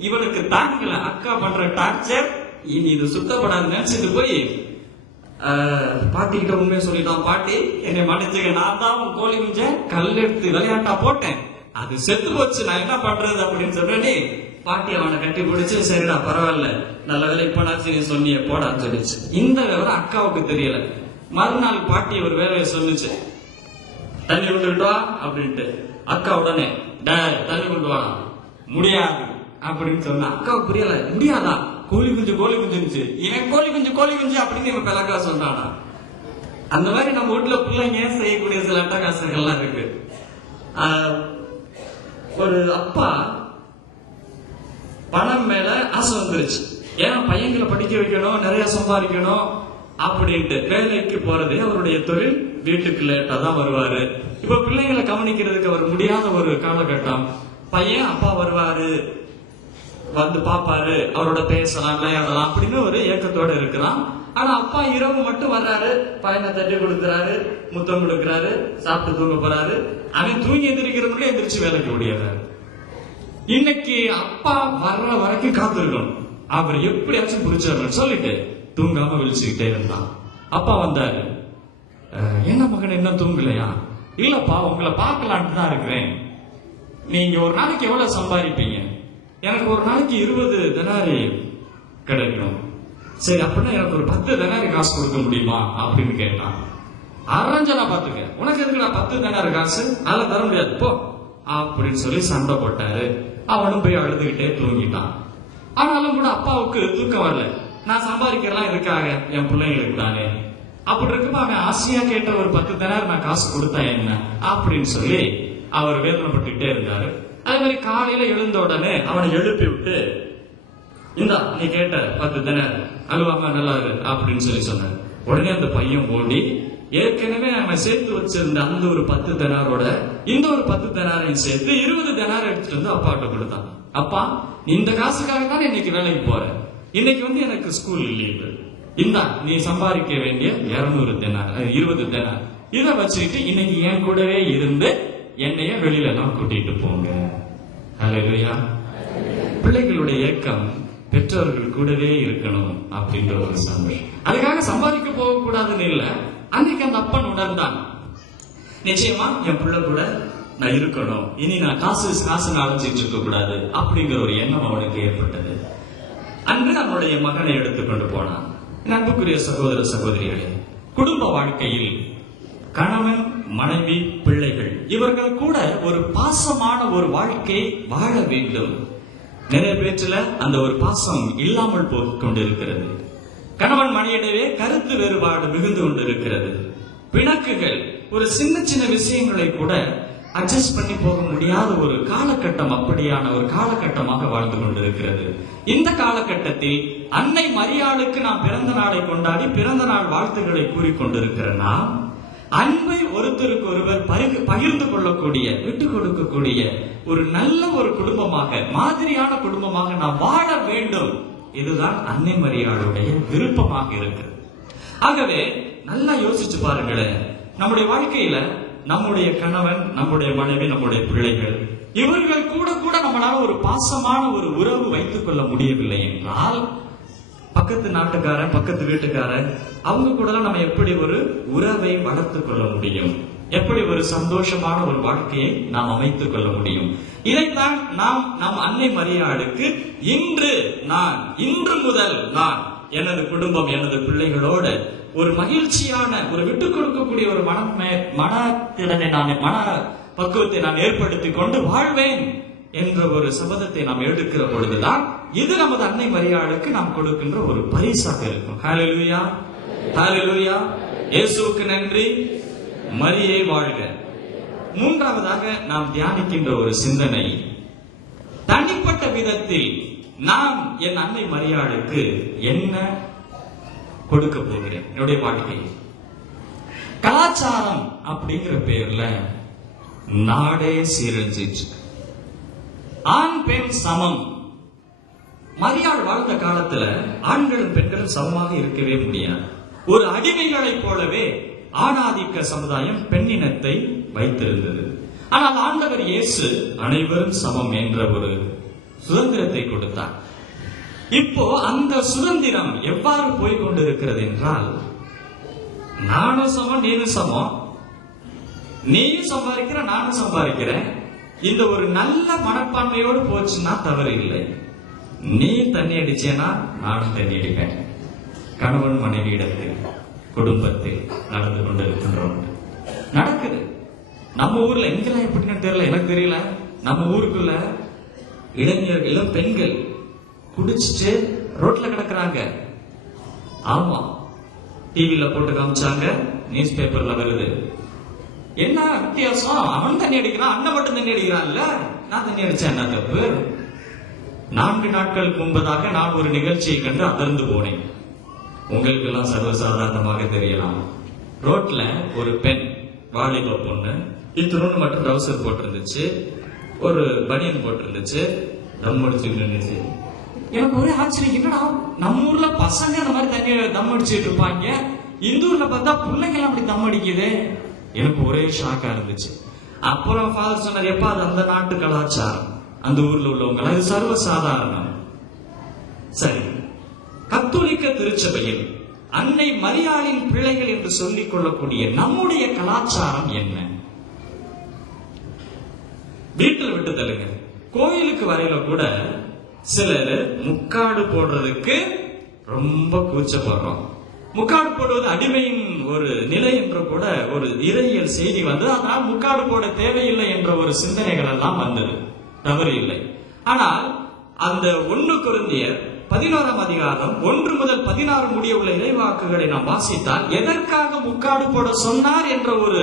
இவனுக்கு தாங்கல அக்கா பண்ற டார்ச்சர். இனி இது சுத்தப்படாது நினைச்சிட்டு போய் பாட்டி கிட்ட உண்மையை சொல்லிட்டான். பாட்டி என்னை மன்னிச்சுக்க, நான் தான் உன் கோழி குஞ்ச கல் எடுத்து விளையாட்டா போட்டேன், அது செத்து போச்சு, நான் என்ன பண்றது அப்படின்னு சொன்னே. பாட்டி அவனை கட்டி பிடிச்சு, சரிடா பரவாயில்ல, நல்ல வேலை இப்பனாச்சு நீ சொன்னிய போடான்னு சொல்லிச்சு. இந்த விவரம் அக்காவுக்கு தெரியல. மறுநாள் பாட்டி ஒரு வேலையை சொல்லிச்சு, தண்ணி கொண்டுட்டு வா அப்படின்ட்டு. அக்கா உடனே, டே தண்ணி கொண்டு வா முடியாது அப்படின்னு சொன்னா அக்காவுக்கு புரியல. முடியாதா? கோழி குஞ்சு இவன் கோழி குஞ்சு அப்படின்னு இவன் பிளக்கா சொன்னானா? அந்த மாதிரி நம்ம வீட்டுல பிள்ளைங்க செய்யக்கூடிய சில அட்டகாசங்கள்லாம் இருக்கு. ஒரு அப்பா பணம் மேல ஆசை வந்துருச்சு. ஏன்னா பையன்களை படிக்க வைக்கணும், நிறைய சம்பாதிக்கணும் அப்படின்ட்டு வேலைக்கு போறது அவருடைய தொழில். வீட்டுக்கு லேட்டா தான் வருவாரு. இப்ப பிள்ளைங்களை கவனிக்கிறதுக்கு அவர் முடியாத ஒரு காலகட்டம். பையன் அப்பா வருவாரு, வந்து பாப்பாரு, அவரோட பேசலாம், விளையாடலாம் அப்படின்னு ஒரு ஏக்கத்தோட இருக்கிறான். ஆனா அப்பா இரவு மட்டும் வர்றாரு, பையனை தட்டி கொடுக்கிறாரு, முத்தம் கொடுக்கிறாரு, சாப்பிட்டு தூங்க போறாரு. அவன் தூங்கி எந்திரிக்கிறவங்களே எந்திரிச்சு வேலைக்கு ஓடிடுறாரு. இன்னைக்கு அப்பா வர்ற வரைக்கும் காத்திருக்கணும், அவர் எப்படியாச்சும் புடிச்சிடணும் சொல்லிட்டு தூங்காம விழிச்சுக்கிட்டே இருந்தான். அப்பா வந்தாரு. என்ன மகன் என்ன தூங்கலையா? இல்லப்பா உங்களை பார்க்கலான்ட்டு தான் இருக்கிறேன். நீங்க ஒரு நாளைக்கு எவ்வளவு சம்பாதிப்பீங்க? எனக்கு ஒரு நாளைக்கு 20 தெனாரி கிடைக்கும். சரி அப்படின்னா எனக்கு ஒரு 10 தெனாரி காசு கொடுக்க முடியுமா அப்படின்னு கேட்டான். அரஞ்சனா பாத்துக்க, உனக்கு எதுக்கு நான் 10 தெனாரி காசு? அதெல்லாம் தர முடியாது போ அப்படின்னு சொல்லி சண்டை போட்டாரு. அவனும் போய் அழுதுகிட்டே தூங்கிட்டான். ஆனாலும் கூட அப்பாவுக்கு தூக்கம் வரல. நான் சம்பாதிக்கலாம் இதுக்காக, என் பிள்ளைங்களுக்கு தானே. அப்படி இருக்கும்போது அவன் ஆசையா கேட்ட ஒரு 10 தெனாரி நான் காசு கொடுத்தா என்ன அப்படின்னு சொல்லி அவர் வேதனைப்பட்டுக்கிட்டே இருந்தாரு. அதே மாதிரி காலையில எழுந்த உடனே அவனை எழுப்பி விட்டு, இந்தா நீ கேட்ட 10 தெனாரி அழுவாம நல்லா இரு அப்படின்னு சொல்லி சொன்னார். உடனே அந்த பையன் ஓடி ஏற்கனவே அவன் சேர்த்து வச்சிருந்த அந்த ஒரு 10 தெனாரோட இந்த ஒரு 10 தெனாரையும் சேர்த்து 20 தெனாரை எடுத்துட்டு வந்து அப்பாட்ட கொடுத்தான். அப்பா இந்த காசுக்காக தான் இன்னைக்கு வேலைக்கு போறேன், இன்னைக்கு வந்து எனக்கு ஸ்கூல் லீவு, இந்தா நீ சம்பாதிக்க வேண்டிய 200 தெனார் 20 தெனார் இதை வச்சுக்கிட்டு இன்னைக்கு என் கூடவே இருந்து என்னைய வெளியில தான் கூட்டிட்டு போங்க. ஹல்லேலூயா. பிள்ளைகளுடைய ஏக்கம் பெற்றோர்கள் கூடவே இருக்கணும் அப்படின்ற ஒரு சந்தோஷம். அதுக்காக சம்பாதிக்க போக கூடாதுன்னு இல்ல. அன்னைக்கு அந்த அப்பன் உணர்ந்தான், நிச்சயமா என் பிள்ளை கூட நான் இருக்கணும், இனி நான் காசு அழைச்சிட்டு இருக்க கூடாது அப்படிங்கிற ஒரு எண்ணம் அவனுக்கு ஏற்பட்டது. அன்று அவனுடைய மகனை எடுத்துக்கொண்டு போனான். அன்புக்குரிய சகோதர சகோதரிகளே, குடும்ப வாழ்க்கையில் கணவன் மனைவி பிள்ளைகள் இவர்கள் கூட ஒரு பாசமான ஒரு வாழ்க்கை வாழ வேண்டும். நிறைய பேச்சுல அந்த ஒரு பாசம் இல்லாமல் போய் கொண்டிருக்கிறது. கணவன் மனைவியிடையே கருத்து வேறுபாடு மிகுந்து கொண்டிருக்கிறது. பிணக்குகள், ஒரு சின்ன சின்ன விஷயங்களை கூட அட்ஜஸ்ட் பண்ணி போக முடியாத ஒரு காலகட்டம், அப்படியான ஒரு காலகட்டமாக வாழ்ந்து கொண்டிருக்கிறது. இந்த காலகட்டத்தில் அன்னை மரியாளுக்கு நாம் பிறந்த நாளை கொண்டாடி பிறந்த நாள் வாழ்த்துக்களை கூறிக்கொண்டிருக்கிற நாம் அன்பை ஒருத்தருக்கு ஒருவர் பகிர்ந்து கொள்ளக்கூடிய, விட்டுக் கொடுக்கக்கூடிய ஒரு நல்ல ஒரு குடும்பமாக, மாதிரியான குடும்பமாக நாம் வாழ வேண்டும். இதுதான் அன்னை மரியாளுடைய விருப்பமாக இருக்கிறது. ஆகவே நல்லா யோசிச்சு பாருங்களேன், நம்முடைய வாழ்க்கையில நம்முடைய கணவன், நம்முடைய மனைவி, நம்முடைய பிள்ளைகள் இவர்கள் கூட கூட நம்மளால ஒரு பாசமான ஒரு உறவு வைத்துக் கொள்ள முடியவில்லை என்றால், பக்கத்து நாட்டுக்காரன், பக்கத்து வீட்டுக்காரன் அவங்க கூட நம்ம எப்படி ஒரு உறவை வளர்த்துக் கொள்ள முடியும்? எப்படி ஒரு சந்தோஷமான ஒரு வாழ்க்கையை நாம் அமைத்துக் கொள்ள முடியும்? இதைத்தான் நாம் நம் அன்னை மரியாளுக்கு இன்று முதல் நான் எனது குடும்பம், எனது பிள்ளைகளோட ஒரு மகிழ்ச்சியான, ஒரு விட்டுக் கொடுக்கக்கூடிய ஒரு மனத்திடனை மன பக்குவத்தை நான் ஏற்படுத்திக் கொண்டு வாழ்வேன் என்ற ஒரு சபதத்தை நாம் எடுக்கிற பொழுதுதான் இது நமது அன்னை மரியாளுக்கு நாம் கொடுக்கின்ற ஒரு பரிசாக இருக்கும். ஹல்லேலூயா, ஹல்லேலூயா. இயேசுவுக்கு நன்றி, மரியே வாழ்க. மூன்றாவதாக நாம் தியானிக்கின்ற ஒரு சிந்தனை, தனிப்பட்ட விதத்தில் நான் என் அன்னை மரியாளுக்கு என்ன கொடுக்க போகிறேன் என்னுடைய வாழ்க்கையில். கலாச்சாரம் அப்படிங்கிற பெயர்ல நாடே சீரழிஞ்சிச்சு. ஆண் பெண் சமம். மரியாள் வாழ்ந்த காலத்துல ஆண்களும் பெண்களும் சமமாக இருக்கவே முடியாது. ஒரு அடிமைகளைப் போலவே ஆணாதிக்க சமுதாயம் பெண்ணினத்தை வைத்திருந்தது. ஆனால் ஆண்டவர் இயேசு அனைவரும் சமம் என்ற ஒரு சுதந்திரத்தை கொடுத்தார். இப்போ அந்த சுதந்திரம் எவ்வாறு போய் கொண்டிருக்கிறது என்றால், நானும் சமம் நீனும் சமம், நீயும் சம்பாதிக்கிற நானும் சம்பாதிக்கிறேன், இந்த ஒரு நல்ல மனப்பான்மையோடு போச்சுன்னா தவறு இல்லை. நீ தண்ணி அடிச்சேனா நானும் தண்ணி அடிப்பேன். கணவன் மனைவி இடத்தில், குடும்பத்தில் நடந்து கொண்டிருக்கின்றோம், நடக்குது. நம்ம ஊர்ல எங்கெல்லாம் எப்படின்னு தெரியல, எனக்கு தெரியல. நம்ம ஊருக்குள்ள இளைஞர்களும் பெண்கள் குடிச்சிட்டு ரோட்ல கிடக்குறாங்க. ஆமா, டிவில போட்டு காமிச்சாங்க, நியூஸ் பேப்பர்ல வருது. என்ன வித்தியாசம்? அவன் தண்ணி அடிக்கிறான், அண்ணன் மட்டும் தண்ணி அடிக்கிறான்ல, நான் தண்ணி அடிச்சேன், என்ன தப்பு? 4 நாட்களுக்கு முன்பதாக நான் ஒரு நிகழ்ச்சியை கண்டு அதிர்ந்து போனேன். உங்களுக்கு எல்லாம் சர்வசாதாரணமாக தெரியலாம். ரோட்ல ஒரு பெண், வாலிப பொண்ணு, இத்தினோன்னு மட்டும் ட்ரௌசர் போட்டிருந்துச்சு, ஒரு பனியன் போட்டிருந்துச்சு, தம் அடிச்சுட்டு இருந்துச்சு. எனக்கு ஒரே ஆச்சரியம், என்னடா நம்ம ஊர்ல பசங்க அந்த மாதிரி தண்ணி தம் அடிச்சுட்டு இருப்பாங்க, இந்த ஊர்ல பார்த்தா பிள்ளைங்க எல்லாம் அப்படி தம் அடிக்குது. எனக்கு ஒரே ஷாக்கா இருந்துச்சு. அப்புறம் ஃபாதர் சொன்னார், எப்ப அது அந்த நாட்டு கலாச்சாரம், அந்த ஊர்ல உள்ளவங்க, அது சர்வசாதாரணம். சரி, கத்தோலிக்க திருச்சபையில் அன்னை மரியாளின் பிள்ளைகள் என்று சொல்லிக் கொள்ளக்கூடிய நம்முடைய கலாச்சாரம் என்ன? வீட்டில் விட்டு தள்ளுங்க, கோயிலுக்கு வரையில கூட சிலர் முக்காடு போடுறதுக்கு ரொம்ப கூச்சப்படுறோம். முக்காடு போடுவது அடிமையின் ஒரு நிலை என்று கூட ஒரு இறையியல் செய்தி வந்தது. அதனால் முக்காடு போட தேவையில்லை என்ற ஒரு சிந்தனைகள் எல்லாம் வந்தது, தவறு இல்லை. ஆனால் அந்த 1 கொரிந்தியர் 11ஆம் அதிகாரம் 1 முதல் 16 முடிய உள்ள இறைவாக்குகளை நாம் வாசித்தால் எதற்காக முக்காடு போட சொன்னார் என்ற ஒரு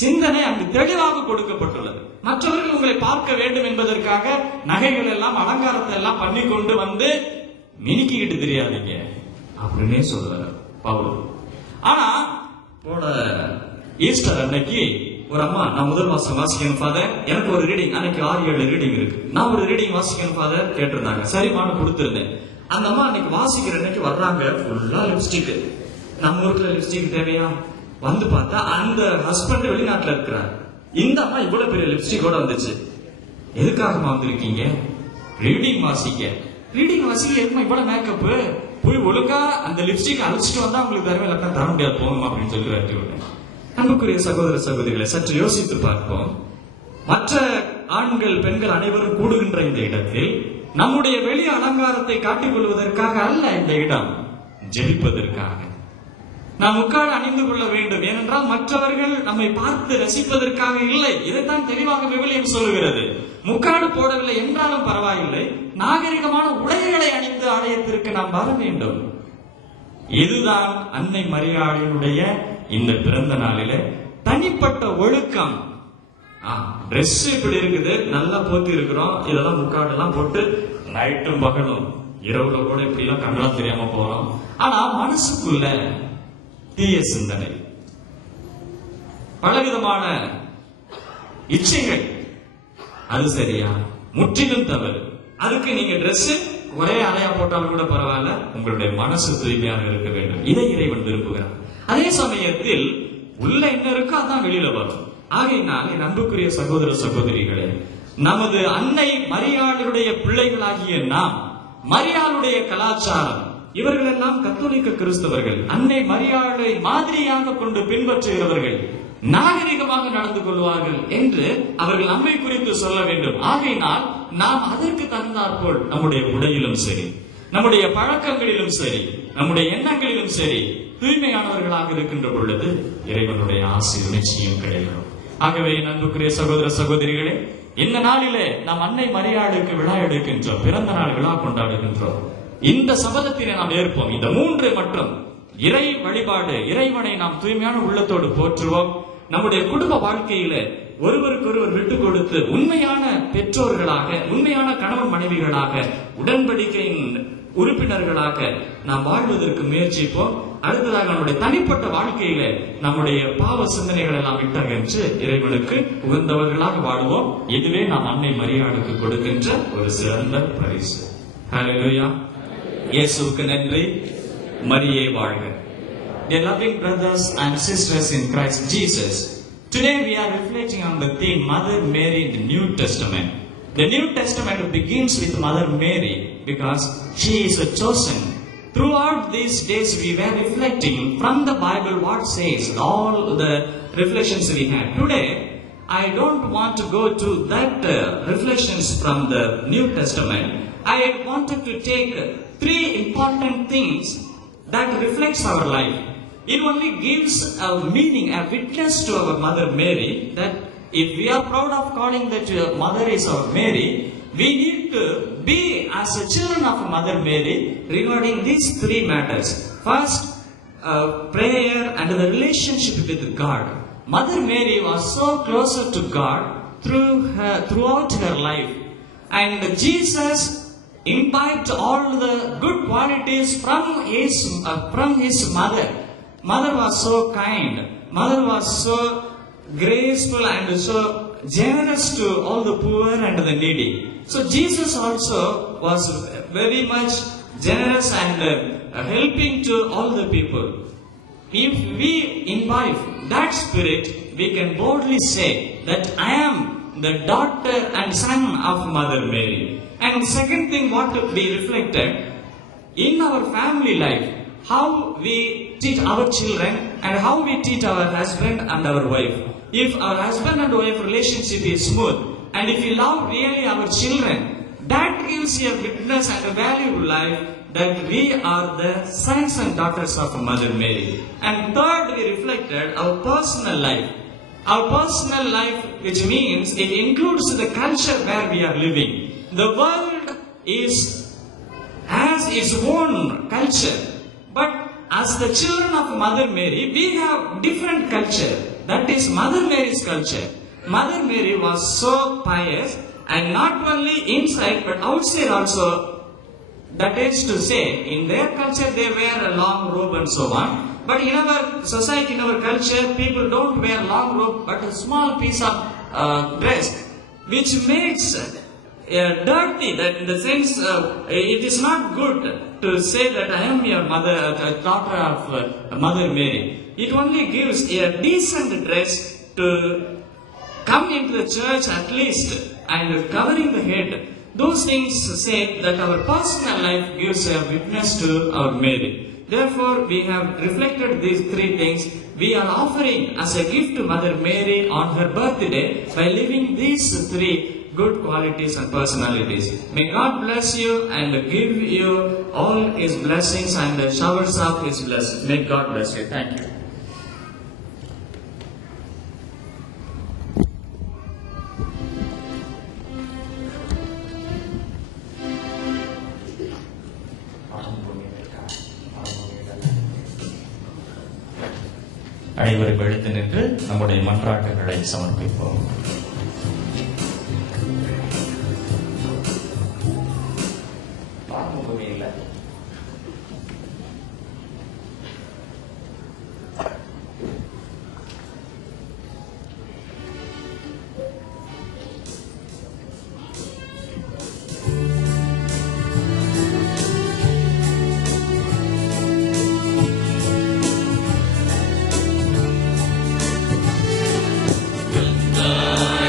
சிந்தனை அங்கு தெளிவாக கொடுக்கப்பட்டுள்ளது. மற்றவர்கள் உங்களை பார்க்க வேண்டும் என்பதற்காக நகைகள் எல்லாம் அலங்காரத்தை எல்லாம் பண்ணி கொண்டு வந்து மினிக்கிட்டு தெரியாதீங்க அப்படின்னே சொல்றாரு பவுல். ஆனா போன ஈஸ்டர் அன்னைக்கு ஒரு அம்மா, நான் முதல் வாசம் வாசிக்கணும் ஃபாதர், எனக்கு ஒரு ரீடிங், அன்னைக்கு 6-7 ரீடிங் இருக்கு, நான் ஒரு ரீடிங் வாசிக்கணும் ஃபாதர் கேட்டிருந்தாங்க. சரிமான கொடுத்திருந்தேன். அந்த அம்மா அன்னைக்கு வாசிக்கிற அன்னைக்கு வர்றாங்க, ஃபுல்லா லிப்ஸ்டிக். நம்ம ஊருக்குள்ள லிப்ஸ்டிக் தேவையா? வந்து பார்த்தா அந்த ஹஸ்பண்ட் வெளிநாட்டுல இருக்கிறார். இந்த அம்மா இவ்வளவு பெரிய லிப்ஸ்டிக்கோட வந்துச்சு. எதுக்காக வந்திருக்கீங்க? ரீடிங் வாசிக்க. ரீடிங் வாசிக்க எதுமா இவ்வளவு மேக்கப்? போய் ஒழுங்கா அந்த லிப்ஸ்டிக் அழிச்சிட்டு வந்தா உங்களுக்கு தரவே இல்லை, தர முடியாது போகணும் அப்படின்னு சொல்லி விரட்டி. அன்புக்குரிய சகோதர சகோதரிகளை சற்று யோசித்து பார்ப்போம். மற்ற ஆண்கள் பெண்கள் அனைவரும் கூடுகின்ற இந்த இடத்தில் நம்முடைய வெளி அலங்காரத்தை காட்டிக் கொள்வதற்காக அல்ல இந்த இடம், ஜெபிப்பதற்காக. நாம் முக்காடு அணிந்து கொள்ள வேண்டும், ஏனென்றால் மற்றவர்கள் நம்மை பார்த்து ரசிப்பதற்காக இல்லை. இதைத்தான் தெளிவாக விவிலியம் சொல்லுகிறது. முக்காடு போடவில்லை என்றாலும் பரவாயில்லை, நாகரிகமான உடைகளை அணிந்து ஆலயத்திற்கு நாம் வர வேண்டும். இதுதான் அன்னை மரியாளினுடைய இந்த பிறந்த நாளில தனிப்பட்ட ஒழுக்கம். டிரெஸ் இப்படி இருக்குது, நல்லா போத்தி இருக்கிறோம், இதெல்லாம் முக்காடு எல்லாம் போட்டு நைட்டும் பகலும் இரவுல கூட இப்படி எல்லாம் கண்ணெல்லாம் தெரியாம போறோம். ஆனா மனசுக்குள்ள தீய சிந்தனை, பலவிதமான இச்சைகள், அது சரியா? முற்றிலும் தவறு. அதுக்கு நீங்க டிரெஸ் ஒரே அறையா போட்டாலும் கூட பரவாயில்ல, உங்களுடைய மனசு தூய்மையாக இருக்க வேண்டும். இதை இறைவன் விரும்புகிறார். அதே சமயத்தில் உள்ள என்ன இருக்கோ அதான் வெளியில வரும். ஆகையினால் என் அன்புக்குரிய சகோதர சகோதரிகளே, நமது அன்னை மரியாளுடைய பிள்ளைகளாகிய நாம், மரியாளுடைய கலாச்சாரம், இவர்கள் எல்லாம் கத்தோலிக்க கிறிஸ்தவர்கள், அன்னை மரியாளை மாதிரியாக கொண்டு பின்பற்றுகிறவர்கள், நாகரிகமாக நடந்து கொள்வார்கள் என்று அவர்கள் நம்மை குறித்து சொல்ல வேண்டும். ஆகையினால் நாம் அதற்கு தகுந்தாற்போல் நம்முடைய உடையிலும் சரி, நம்முடைய பழக்கங்களிலும் சரி, நம்முடைய எண்ணங்களிலும் சரி தூய்மையானவர்களாக இருக்கின்ற பொழுது இறைவனுடைய ஆசீர் நிச்சயம் கிடைக்கும். ஆகவே அன்புக்குரிய சகோதர சகோதரிகளே, இந்த நாளிலே நாம் அன்னை மரியாளுக்கு விழா எடுக்கின்றோம், பிறந்த நாள் விழா கொண்டாடுகின்றோம். இந்த சபதத்தினை நாம் ஏற்போம். இந்த 3 மற்றும் இறை வழிபாடு, இறைவனை நாம் தூய்மையான உள்ளத்தோடு போற்றுவோம். நம்முடைய குடும்ப வாழ்க்கையில ஒருவருக்கொருவர் விட்டு கொடுத்து உண்மையான பெற்றோர்களாக, உண்மையான கணவன் மனைவிகளாக, உடன்படிக்கையின் உறுப்பினர்களாக நாம் வாழ்வதற்கு முயற்சிப்போம். அடுத்ததாக நம்முடைய தனிப்பட்ட வாழ்க்கையில நம்முடைய பாவ சிந்தனைகள் எல்லாம் விட்டகன்று இறைவனுக்கு உகந்தவர்களாக வாழ்வோம். இதுவே நாம் அன்னை மரியாளுக்கு கொடுக்கின்ற ஒரு சிறந்த பரிசு. ஹல்லேலூயா. இயேசுவுக்கு நன்றி. மரியே வாழ்க. Dear loving brothers and sisters in Christ Jesus, today we are reflecting on the theme Mother Mary in the New Testament. The New Testament begins with Mother Mary because she is a chosen. Throughout these days we were reflecting from the Bible what says, all the reflections we had. Today I don't want to go to that reflections from the New Testament. I wanted to take 3 important things that reflects our life. It only gives a meaning, a witness to our Mother Mary, that if we are proud of calling that Mother is our Mary, we need to be as a children of Mother Mary regarding these three matters. First, prayer and the relationship with God. Mother Mary was so closer to God throughout her life. And Jesus imbibed all the good qualities from his mother. Mother was so kind. Mother was so graceful and so generous to all the poor and the needy. So Jesus also was very much generous and helping to all the people. If we imbibe that spirit, we can boldly say that I am the daughter and son of Mother Mary. And second thing, what to be reflected in our family life, how we teach our children and how we teach our husband and our wife. If our husband and wife relationship is smooth, and if we love really our children, that gives a witness and a valuable life that we are the sons and daughters of Mother Mary. And third, we reflected our personal life. Our personal life, which means it includes the culture where we are living. The world has its own culture. But as the children of Mother Mary, we have different culture. That is Mother Mary's culture. Mother Mary was so pious, and not only inside but outside also. That is to say, in their culture they wear a long robe and so on. But in our society, in our culture, people don't wear long robe but a small piece of dress, which makes dirty. That in the sense, it is not good to say that I am your mother, daughter of Mother Mary. It only gives a decent dress to come into the church at least and covering the head. Those things say that our personal life gives a witness to our Mary. Therefore, we have reflected these three things. We are offering as a gift to Mother Mary on her birthday by living these three good qualities and personalities. May God bless you and give you all His blessings and the showers of His blessings. May God bless you. Thank you. அனைவரும் எழுந்து நின்று நம்முடைய மன்றாட்டுகளை சமர்ப்பிப்போம். God.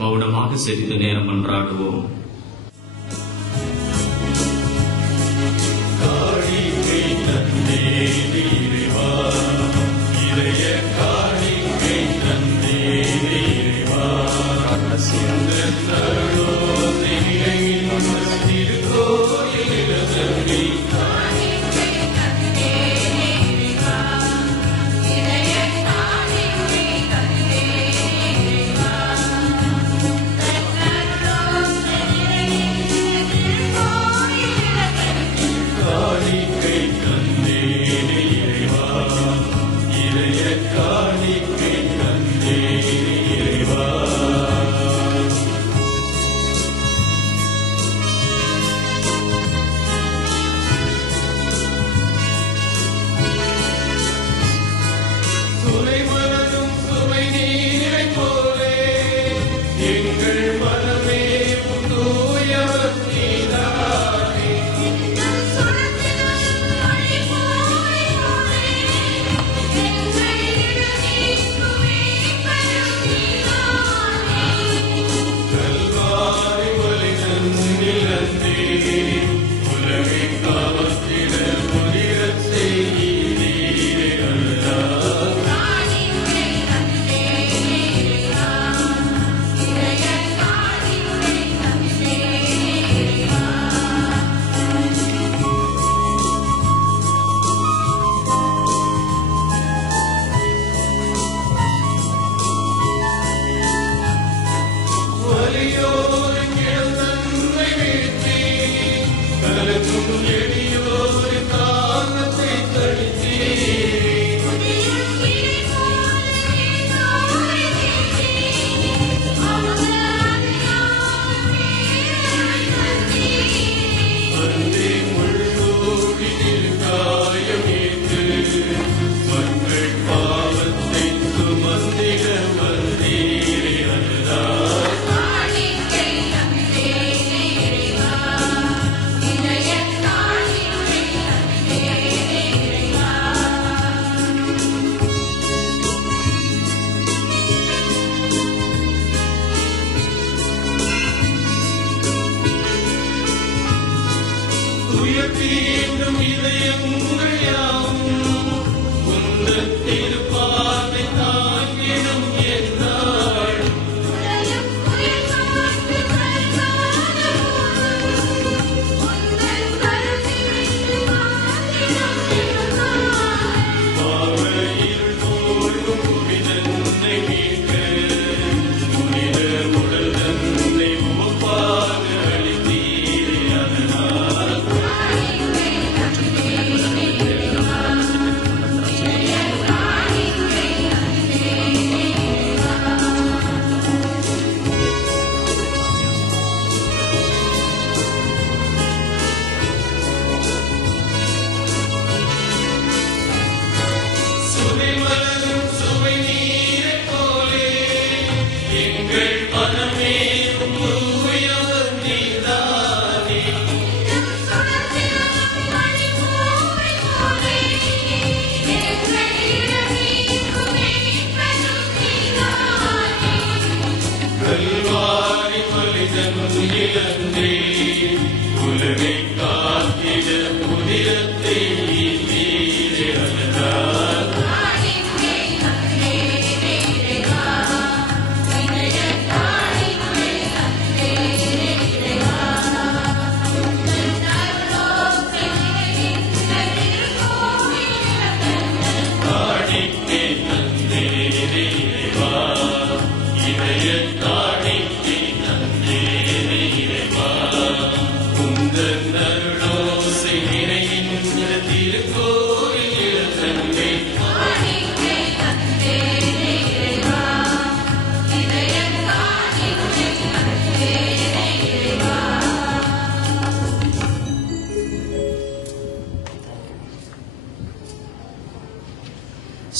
மௌனமாக சிறிது நேரம் மன்றாடுவோம்.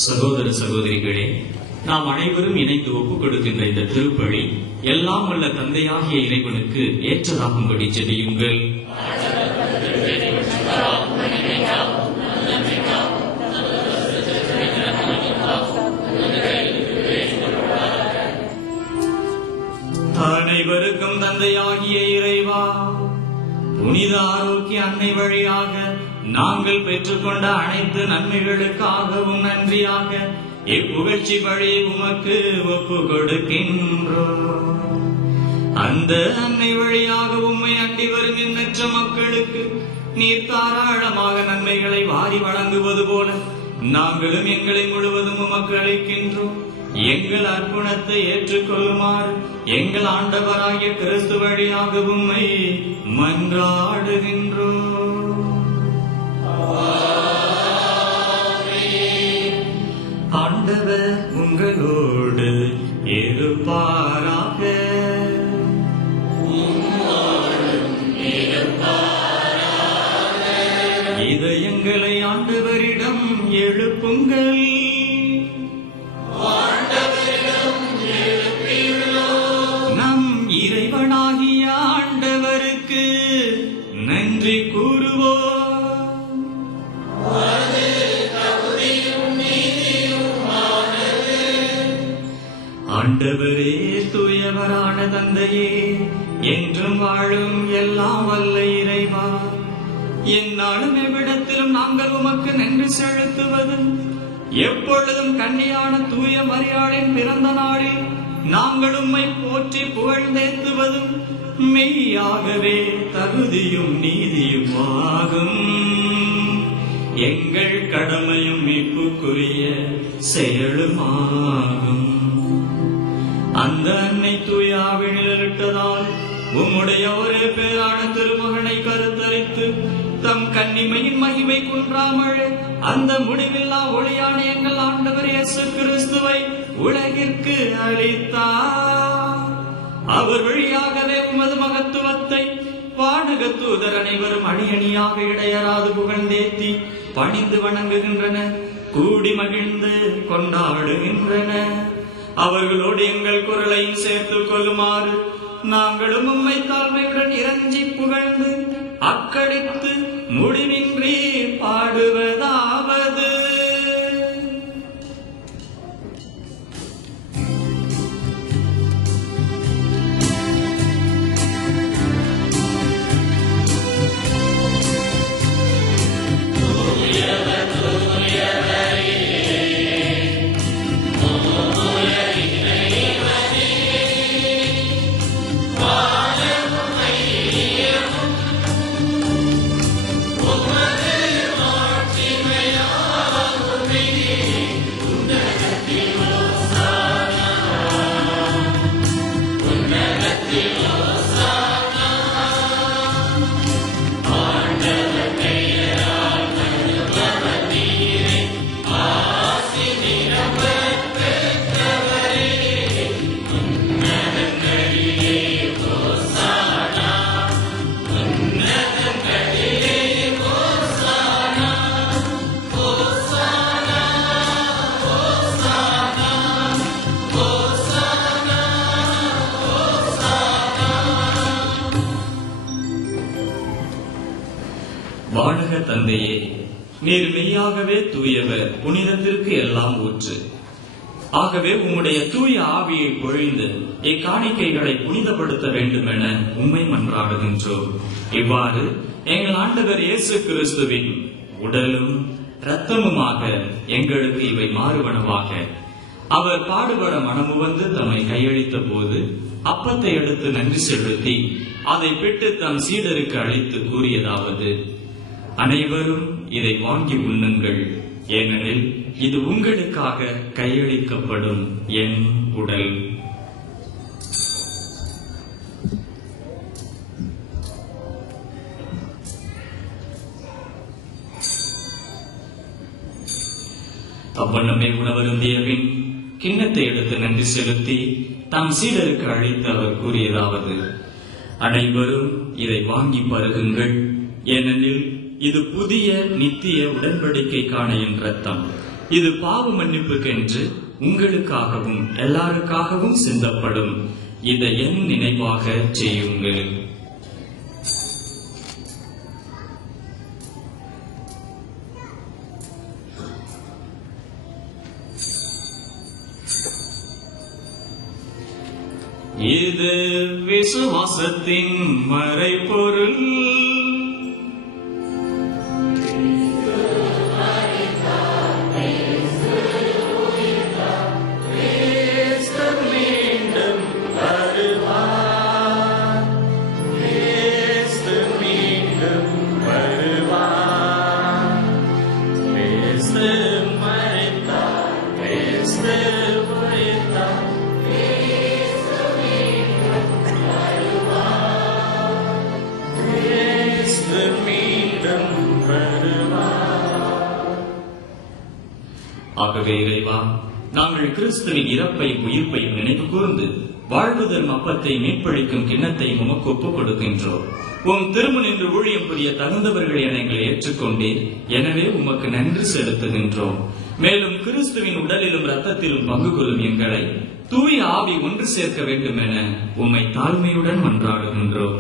சகோதர சகோதரிகளே, நாம் அனைவரும் இணைந்து ஒப்புக் கொடுக்கின்ற இந்த திருப்பலி எல்லாம் வல்ல தந்தையாகிய இறைவனுக்கு ஏற்றதாகும்படி ஜெபியுங்கள். அன்னை வழியாக நாங்கள் பெற்றுக்கொண்ட அனைத்து நன்மைகளுக்காகவும் நன்றியாக இப்புகழ்ச்சி வழி உமக்கு ஒப்பு கொடுக்கின்றோம். அந்த அன்னை வழியாக உம்மை அண்டி வரும் எண்ணற்ற மக்களுக்கு நீர் தாராளமாக நன்மைகளை வாரி வழங்குவது போல நாங்களும் எங்களை முழுவதும் உமக்கு அளிக்கின்றோம். எங்கள் அர்ப்பணத்தை ஏற்றுக்கொள்ளுமாறு எங்கள் ஆண்டவராகிய கிறிஸ்து வழியாக உம்மை மன்றாடுகின்றோம். ஆண்டவர் உங்களோடு இருப்பாராக. இதயங்களை ஆண்டவரிடம் எழுப்புங்கள். நம் இறைவனாகிய ஆண்டவருக்கு நன்றி கூறுவோம். ஆண்டவரே, தூயவரான தந்தையே, என்றும் வாழும் எல்லாம் வல்ல இறைவா, எந்நாளும் எவ்விடத்திலும் நாங்கள் உமக்கு நன்றி செலுத்துவதும் எப்பொழுதும் கன்னியான தூய மரியாளின் பிறந்த நாளில் நாங்கள் உம்மை போற்றி புகழ்ந்தேத்துவதும் மெய்யாகவே தகுதியும் நீதியும் ஆகும். எங்கள் கடமையும் மீட்புக்குரிய செயலுமாகும். அந்த அன்னை தூய ஆவினில் இட்டதால் உம்முடைய ஒரே பேரான திருமகனை கருத்தரித்து தம் கன்னிமையின் மகிமை குன்றாமல் அந்த முடிவில்லா ஒளியான எங்கள் ஆண்டவர் இயேசு கிறிஸ்துவை உலகிற்கு அளித்தார். அவர் வழியாகவே உமது மகத்துவத்தை வானக தூதர் அனைவரும் அணியணியாக இடையராது புகழ்ந்தேத்தி பணிந்து வணங்குகின்றனர், கூடி மகிழ்ந்து கொண்டாடுகின்றனர். அவர்களோடு எங்கள் குரலையும் சேர்த்துக் கொள்ளுமாறு நாங்களும் உம்மை தாழ்மையுடன் இறஞ்சி புகழ்ந்து அக்கடித்து முடிவின்றி பாடுவதாவது. வானக தந்தையே, நீர் மெய்யாகவே தூயவர், புனிதத்திற்கு எல்லாம் ஊற்று. ஆகவே உம்முடைய தூய ஆவியை பொழிந்து இக்காணிக்கைகளை புனிதப்படுத்த வேண்டும் என உம்மை மன்றாடுகின்றோம். இவ்வாறு எங்கள் ஆண்டவர் இயேசு கிறிஸ்துவின் உடலும் இரத்தமுமாக எங்களுக்கு இவை மாறுவனவாக. அவர் பாடுபட மனமுவந்து தம்மை கையளித்த போது அப்பத்தை எடுத்து நன்றி செலுத்தி அதை பிட்டு தம் சீடருக்கு அளித்து கூறியதாவது: அனைவரும் இதை வாங்கி உண்ணுங்கள், ஏனெனில் இது உங்களுக்காக கையளிக்கப்படும் என் உடல். அவ்வண்ணமே உணவருந்திய பின் கிண்ணத்தை எடுத்து நன்றி செலுத்தி தம் சீடருக்கு அழைத்து அவர் கூறியதாவது: அனைவரும் இதை வாங்கி பருகுங்கள், ஏனெனில் இது புதிய நித்திய உடன்படிக்கைக்கான என் இரத்தம். இது பாவ மன்னிப்புக்கென்று உங்களுக்காகவும் எல்லாருக்காகவும் சிந்தப்படும். இதை என் நினைவாக செய்யுங்கள். இது விசுவாசத்தின் மறைபொருள். ஆகவே இறைவா, நாங்கள் கிறிஸ்துவின் இறப்பையும் உயிர்ப்பையும் நினைவு கூர்ந்து வாழ்வு தரும் அப்பத்தை மீட்பளிக்கும் கிண்ணத்தை உமக்கு ஒப்புக் கொடுக்கின்றோம். உம் திருமுனின்று ஊழியம் புரிய தகுந்தவர்கள் என எங்களை ஏற்றுக்கொண்டேன். எனவே உமக்கு நன்றி செலுத்துகின்றோம். மேலும் கிறிஸ்துவின் உடலிலும் இரத்தத்திலும் பங்கு கொள்ளும் எங்களை தூய ஆவி ஒன்று சேர்க்க வேண்டும் என உம்மை தாழ்மையுடன் மன்றாடுகின்றோம்.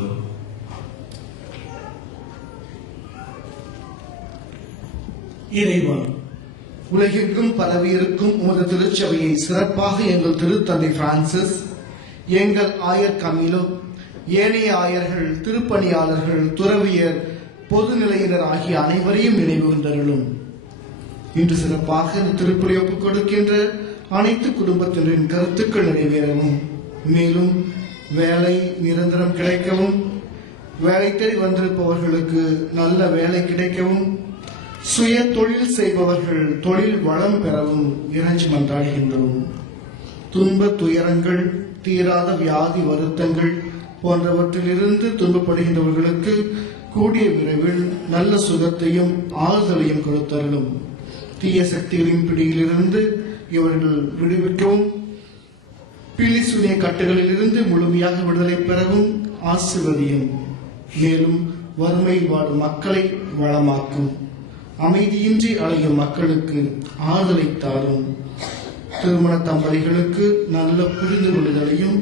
இறைவா, உலகெங்கும் பரவியிருக்கும் உமது திருச்சபையை சிறப்பாக எங்கள் திருத்தந்தை பிரான்சிஸ், எங்கள் ஆயர் கமிலோ, ஏனைய ஆயர்கள், திருப்பணியாளர்கள், துறவியர், பொதுநிலையினர் ஆகிய அனைவரையும் நினைவு கொண்டருளும். இன்று சிறப்பாக திருப்பலி ஒப்புக் கொடுக்கின்ற அனைத்து குடும்பத்தினரின் கருத்துக்கள் நிறைவேறவும், மேலும் வேலை நிரந்தரம் கிடைக்கவும், வேலை தேடி வந்திருப்பவர்களுக்கு நல்ல வேலை கிடைக்கவும், சுய தொழில் செய்பவர்கள் தொழில் வளம் பெறவும் இறைஞ்சி மன்றாடுகின்றோம். துன்ப துயரங்கள், தீராத வியாதி வருத்தங்கள் போன்றவற்றிலிருந்து துன்பப்படுகின்றவர்களுக்கு கூடிய விரைவில் நல்ல சுகத்தையும் ஆறுதலையும் கொடுத்தருளும். தீய சக்திகளின் பிடியிலிருந்து இவர்கள் விடுவிக்கவும், பிலிசுனிய கட்டுகளில் இருந்து முழுமையாக விடுதலை பெறவும் ஆசிர்வதியும். மேலும் வறுமை வாடும் மக்களை வளமாக்கும், அமைதியின்றி அலையும் மக்களுக்கு ஆறுதலை தாரும். திருமண தம்பதிகளுக்கு நல்ல புரிந்து கொள்ளுதலையும்,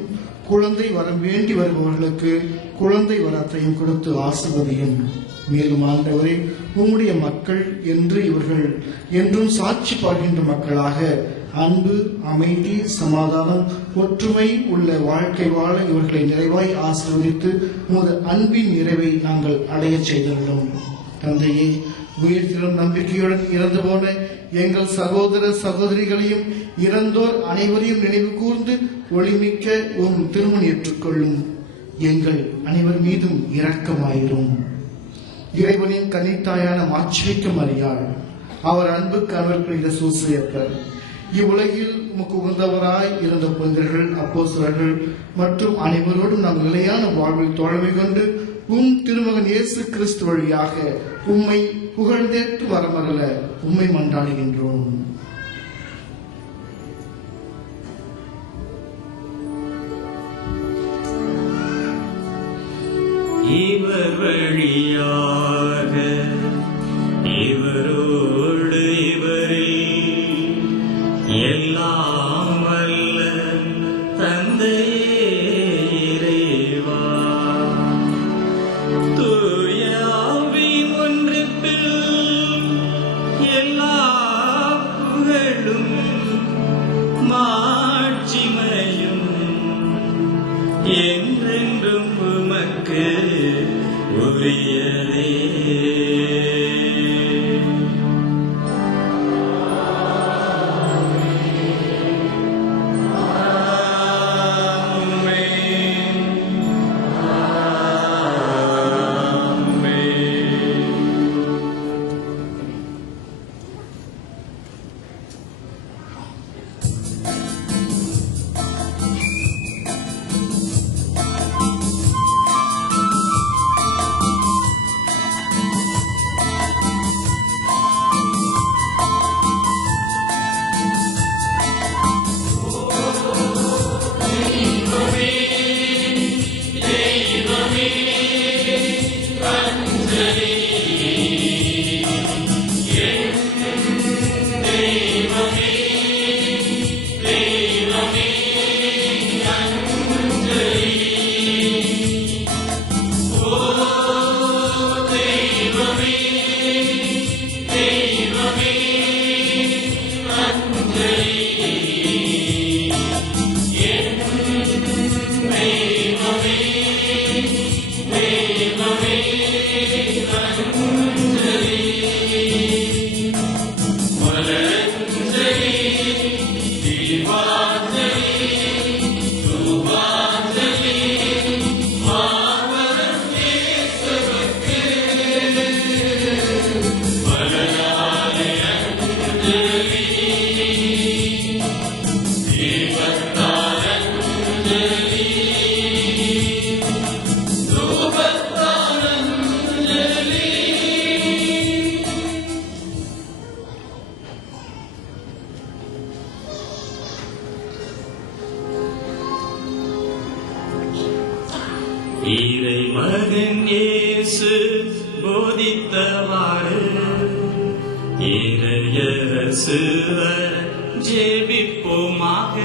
குழந்தை வரம் வேண்டி வருபவர்களுக்கு குழந்தை வரத்தையும் கொடுத்து ஆசிர்வதியும். மேலும் ஆண்டவரே, உம்முடைய மக்கள் என்று இவர்கள் என்றும் சாட்சி பாடுகின்ற மக்களாக அன்பு, அமைதி, சமாதானம், ஒற்றுமை உள்ள வாழ்க்கை வாழ இவர்களை நிறைவாய் ஆசீர்வதித்து உமது அன்பின் நிறைவை நாங்கள் அடைய செய்துள்ளோம். தந்தையே, உயிர்த்திலும் நம்பிக்கையுடன் இறந்து போன எங்கள் சகோதர சகோதரிகளையும் இறந்தோர் அனைவரையும் நினைவு கூர்ந்து ஒளிமிக்க உம் திருமணம் ஏற்றுக்கொள்ளும். எங்கள் அனைவர் மீதும் இரக்கமாயிரும். இறைவனின் கன்னித்தாயான மாட்சிமிக்க மரியாள், அவர் அன்புக்கு அவர் புரிந்த சூசையப்பர், இவ்வுலகில் உமக்கு உகந்தவராய் இருந்த புனிதர்கள், அப்போஸ்தலர்கள் மற்றும் அனைவரோடும் நாம் நிலையான வாழ்வில் தோழமை கொண்டு உம் திருமகன் இயேசு கிறிஸ்து வழியாக உம்மை புகழ்ந்தேற்று வரமரல உம்மை மன்றாடுகின்றோம். இவர் வழியாக இவரோடு இவரில் எல்லாம் வல்ல தந்தையே இறைவா, தூய ஆவியின் ஒன்றிப்பில் எல்லா புகழும் மாட்சிமையும் என்றென்றும் உமக்கு உரியதே. மகன் இயேசு போதித்தவாறு இறையரசு ஜெபிப்போமாக.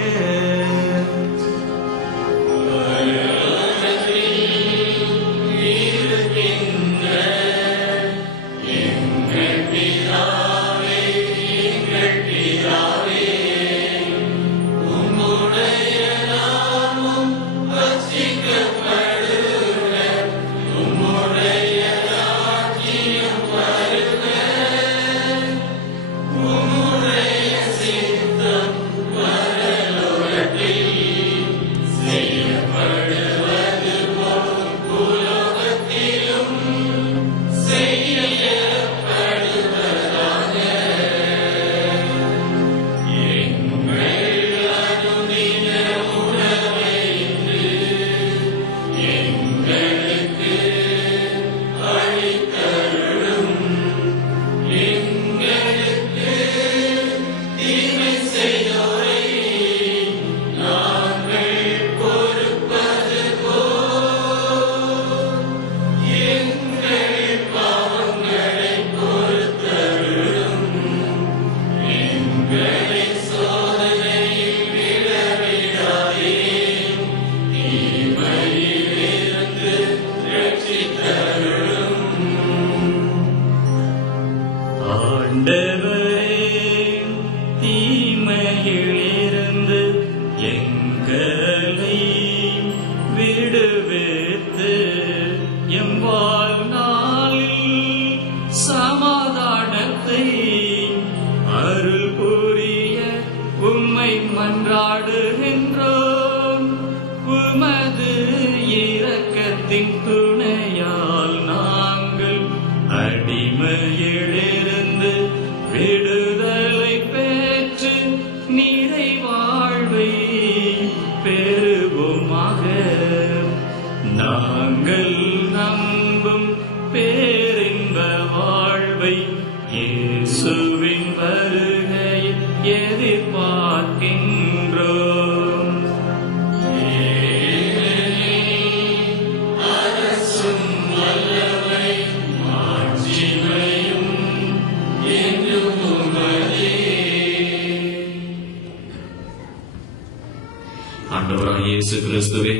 இயேசு கிறிஸ்துவே,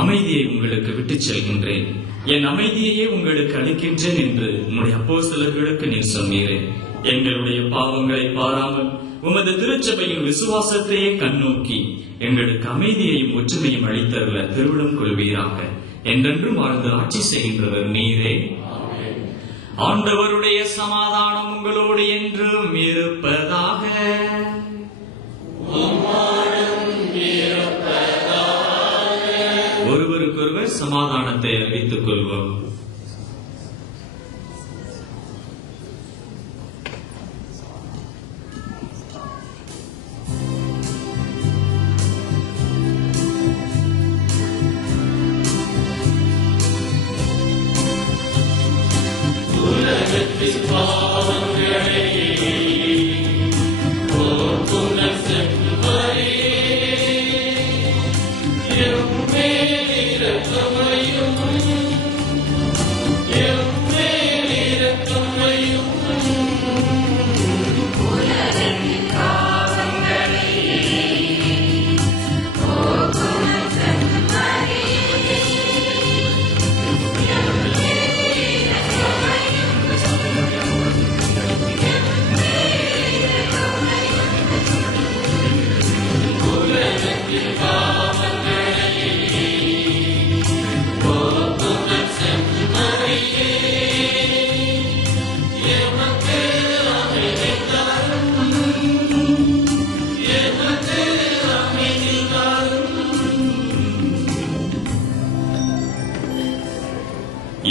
அமைதியை உங்களுக்கு விட்டுச் செல்கின்றேன், என் அமைதியையே உங்களுக்கு அளிக்கின்றேன் என்று உம்முடைய அப்போஸ்தலர்களுக்கு நீர் சொன்னீரே. எங்களுடைய பாவங்களை பாராமல் உமது திருச்சபையின் விசுவாசத்தையே கண்ணோக்கி எங்களுக்கு அமைதியையும் ஒற்றுமையும் அளித்தருள திருவிழம் கொள்வீராக. என்றென்றும் வாழ்ந்து ஆட்சி செய்கின்றவர் நீரே. ஆண்டவருடைய சமாதானம் உங்களோடு என்றும் இருப்பதாக. ஒருவருக்கொருவர் சமாதானத்தை அறிவித்துக் கொள்வோம்.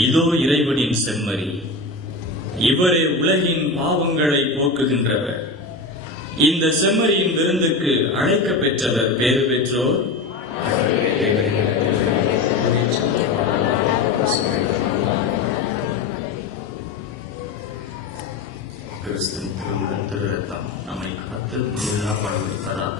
இதோ இறைவனின் செம்மறி, இவரே உலகின் பாவங்களை போக்குகின்றவர். இந்த செம்மறியின் விருந்துக்கு அழைக்க பெற்றவர் பேறு பெற்றோர். கிறிஸ்துவின் திருவுடல் திருரத்தம் நம்மை காத்து படுவதற்காக.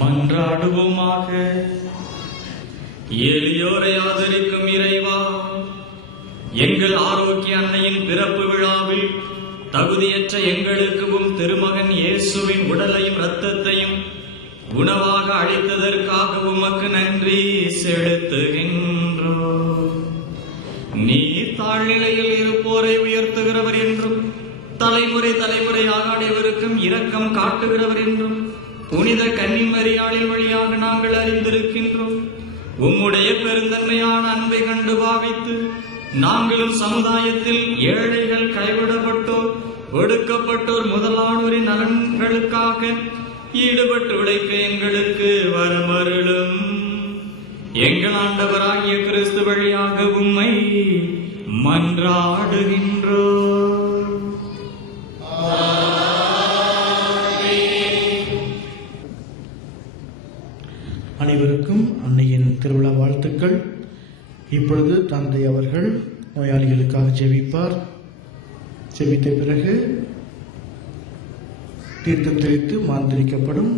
மன்றாடுவோமாக. எளியோரை ஆதரிக்கும் இறைவா, எங்கள் ஆரோக்கிய அன்னையின் பிறப்பு விழாவில் தகுதியற்ற எங்களுக்கு உம் திருமகன் இயேசுவின் உடலையும் இரத்தத்தையும் உணவாக அளித்ததற்காக உமக்கு நன்றி செலுத்துகின்றோம். நீர் தாழ்நிலையில் இருப்போரை உயர்த்துகிறவர் என்றும் தலைமுறை தலைமுறையாக அனைவருக்கும் இரக்கம் காட்டுகிறவர் என்றும் புனித கன்னிமரியாளின் வழியாக நாங்கள் அறிந்திருக்கின்றோம். உம்முடைய பெருந்தன்மையான அன்பை கண்டு பாவித்து நாங்களும் சமுதாயத்தில் ஏழைகள், கைவிடப்பட்டோர், ஒடுக்கப்பட்டோர் முதலானோரின் நலன்களுக்காக ஈடுபட்டு உழைக்க எங்களுக்கு வரமருளும். எங்கள் ஆண்டவராகிய கிறிஸ்து வழியாக உம்மை மன்றாடுகின்றோம். அனைவருக்கும் அன்னையின் திருவிழா வாழ்த்துக்கள். இப்பொழுது தந்தை அவர்கள் நோயாளிகளுக்காக ஜெபிப்பார். ஜெபித்த பிறகு தீர்த்தம் தெளித்து மாந்திரிக்கப்படும்.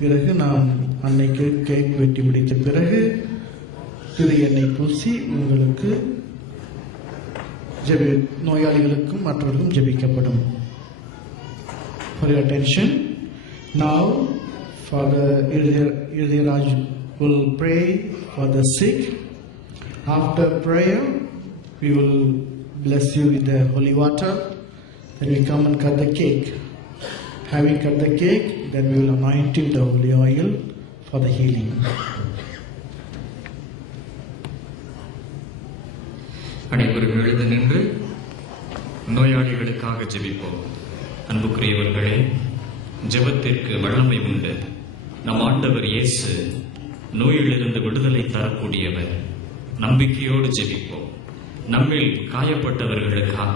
பிறகு நாம் அன்னைக்கு கேக் வெட்டி முடித்த பிறகு திரு எண்ணெய் பூசி உங்களுக்கு நோயாளிகளுக்கும் மற்றவர்களுக்கும் ஜெபிக்கப்படும். For your attention, now Father Irdiraj will pray for the sick. After prayer, we will bless you with the holy water. Then we come and cut the cake. Having cut the cake, then we will anoint it with the holy oil for the healing. அனைவரும் எழுந்து நின்று நோயாளிகளுக்காக ஜெபிப்போம். அன்புக்குரியவர்களே, ஜெபத்திற்கு வல்லமை உண்டு. நம் ஆண்டவர் இயேசு நோயிலிருந்து விடுதலை தரக்கூடியவர். நம்பிக்கையோடு ஜெபிப்போம். நம்மில் காயப்பட்டவர்களுக்காக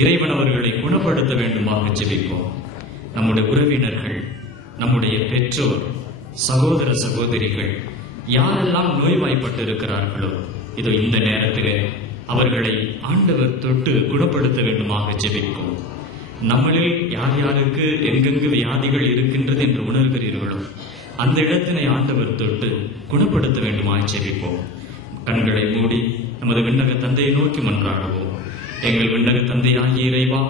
இறைவன் அவர்களை குணப்படுத்த வேண்டுமாக ஜெபிப்போம். நம்முடைய உறவினர்கள், நம்முடைய பெற்றோர், சகோதர சகோதரிகள் யாரெல்லாம் நோய்வாய்ப்பட்டு இருக்கிறார்களோ இதோ இந்த நேரத்திலே அவர்களை ஆண்டவர் தொட்டு குணப்படுத்த வேண்டுமாக ஜெபிப்போம். நம்மளில் யார் யாருக்கு எங்கெங்கு வியாதிகள் இருக்கின்றது என்று உணர்கிறீர்களோ அந்த இடத்தினை ஆண்டவர் தொட்டு குணப்படுத்த வேண்டுமாக ஜெபிப்போம். கண்களை மூடி நமது விண்ணக தந்தையை நோக்கி மன்றாடுவோம். எங்கள் விண்ணக தந்தையாகிய இறைவா,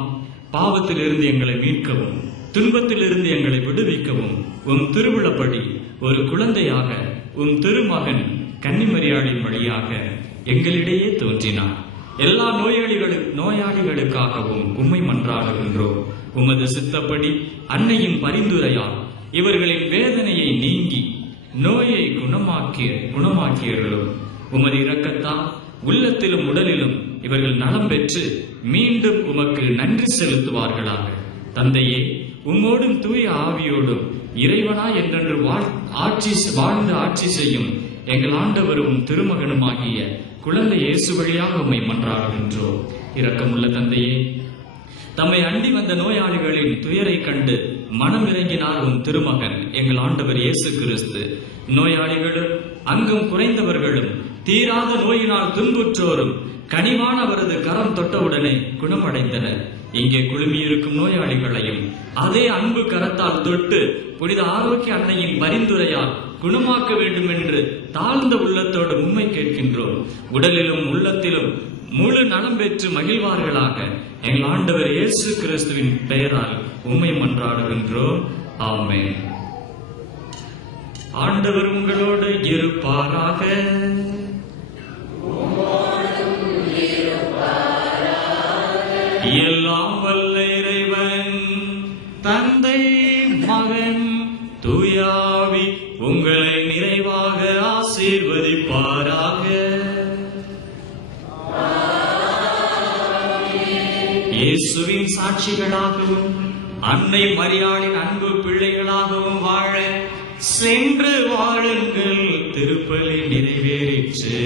பாவத்திலிருந்து எங்களை மீட்கவும் துன்பத்திலிருந்து எங்களை விடுவிக்கவும் உம் திருவிழப்படி ஒரு குழந்தையாக உம் திருமகன் கன்னிமரியாளின் வழியாக எங்களிடையே தோன்றினார். எல்லா நோயாளிகளுக்காகவும் உம்மை மன்றாடுகின்றோம். உமது சித்தப்படி அன்னையின் பரிந்துரையால் இவர்களின் வேதனையை நீங்கி நோயை குணமாக்கியர்களும் உமது இரக்கத்தால் உள்ளத்திலும் உடலிலும் இவர்கள் நலம் பெற்று மீண்டும் உமக்கு நன்றி செலுத்துவார்களாக. தந்தையே, உம்மோடும் தூய ஆவியோடும் இறைவனா என்றென்று வாழ்ந்து ஆட்சி செய்யும் எங்கள் ஆண்டவரும் திருமகனுமாகிய குழந்தை இயேசு வழியாக உம்மை மன்றாடுகின்றோம். இரக்கமுள்ள தந்தையே, தம்மை அண்டி வந்த நோயாளிகளின் துயரை கண்டு மனம் இறங்கினார் உன் திருமகன் எங்கள் ஆண்டவர் இயேசு கிறிஸ்து. நோயாளிகளும் அங்கம் குறைந்தவர்களும் தீராத நோயினால் துன்புற்றோரும் கனிவான அவரது கரம் தொட்டவுடனே குணமடைந்தனர். இங்கே குழுமியிருக்கும் நோயாளிகளையும் அதே அன்பு கரத்தால் தொட்டு புனித ஆரோக்கிய அன்னையின் பரிந்துரையால் குணமாக்க வேண்டும் என்று தாழ்ந்த உள்ளத்தோடு உண்மை கேட்கின்றோம். உடலிலும் உள்ளத்திலும் முழு நலம் பெற்று மகிழ்வார்களாக எங்கள் ஆண்டவர் இயேசு கிறிஸ்துவின் பெயரால் உம்மை மன்றாடுகின்றோம். ஆமென். ஆண்டவர் உங்களோடு இருப்பாராக. எல்லாம் வல்ல இறைவன் தந்தை, மகன், தூயாவி உங்களை நிறைவாக ஆசீர்வதிப்பாராக. இயேசுவின் சாட்சிகளாகவும் அன்னை மரியாளின் அன்பு பிள்ளைகளாகவும் வாழ சென்று வாழுங்கள். திருப்பலி நிறைவேறிற்று.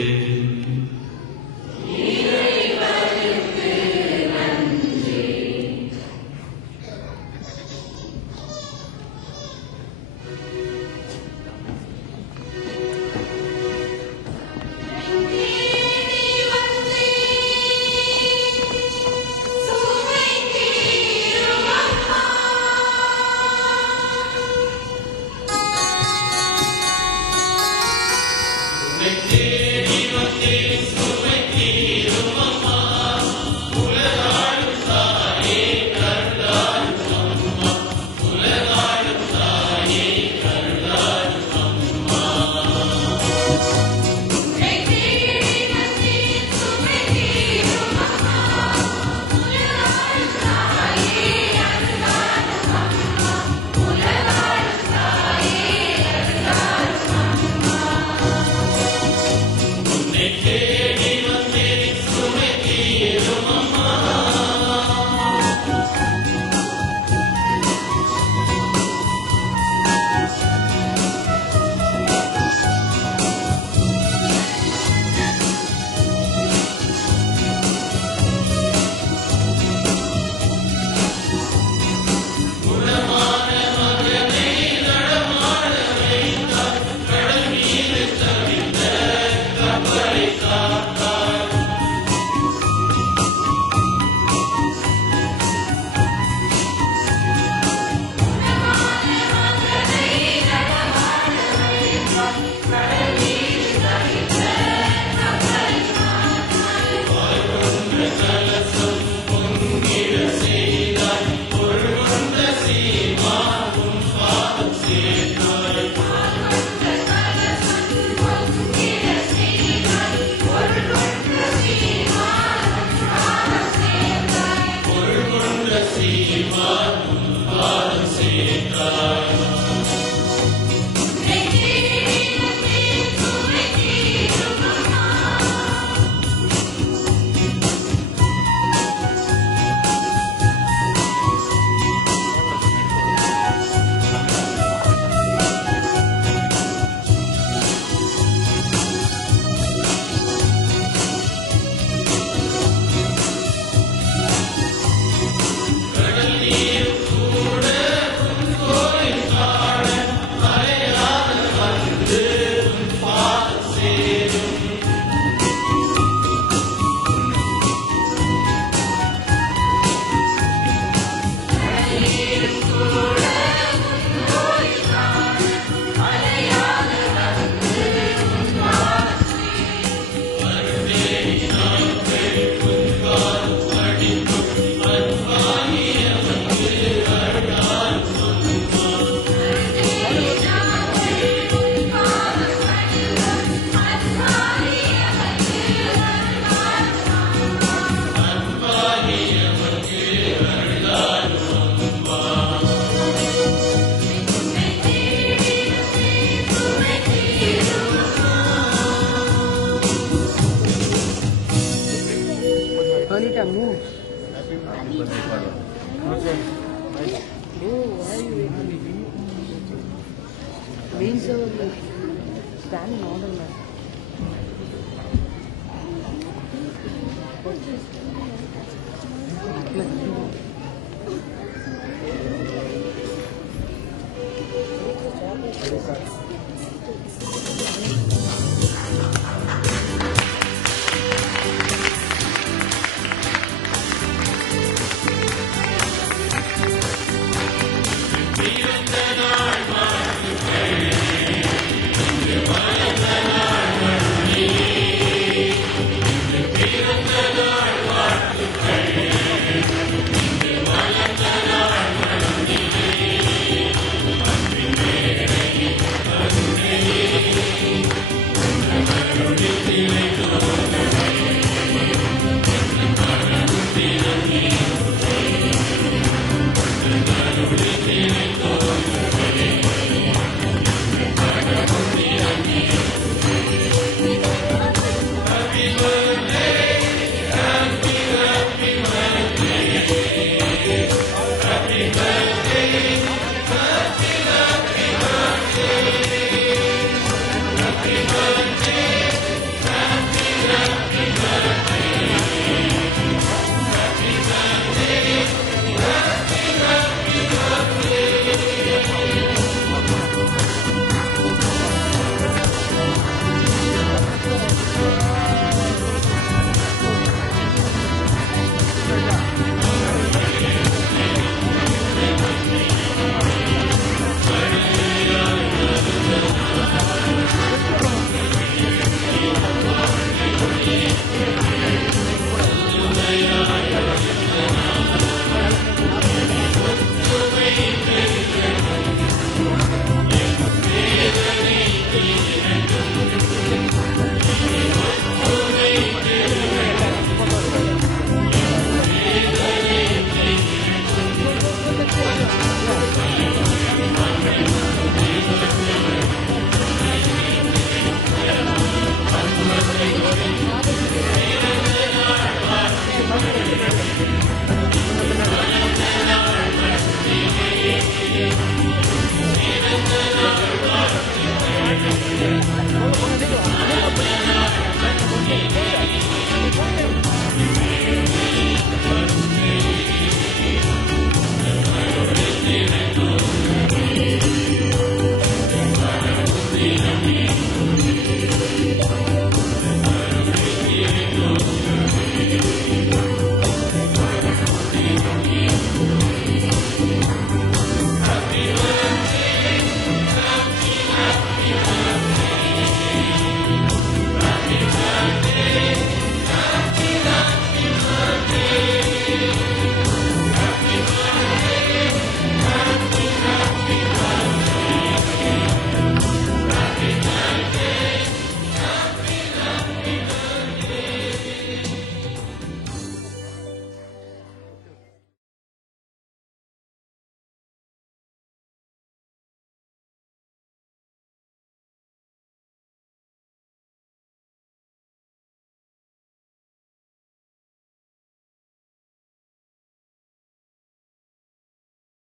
Vamos,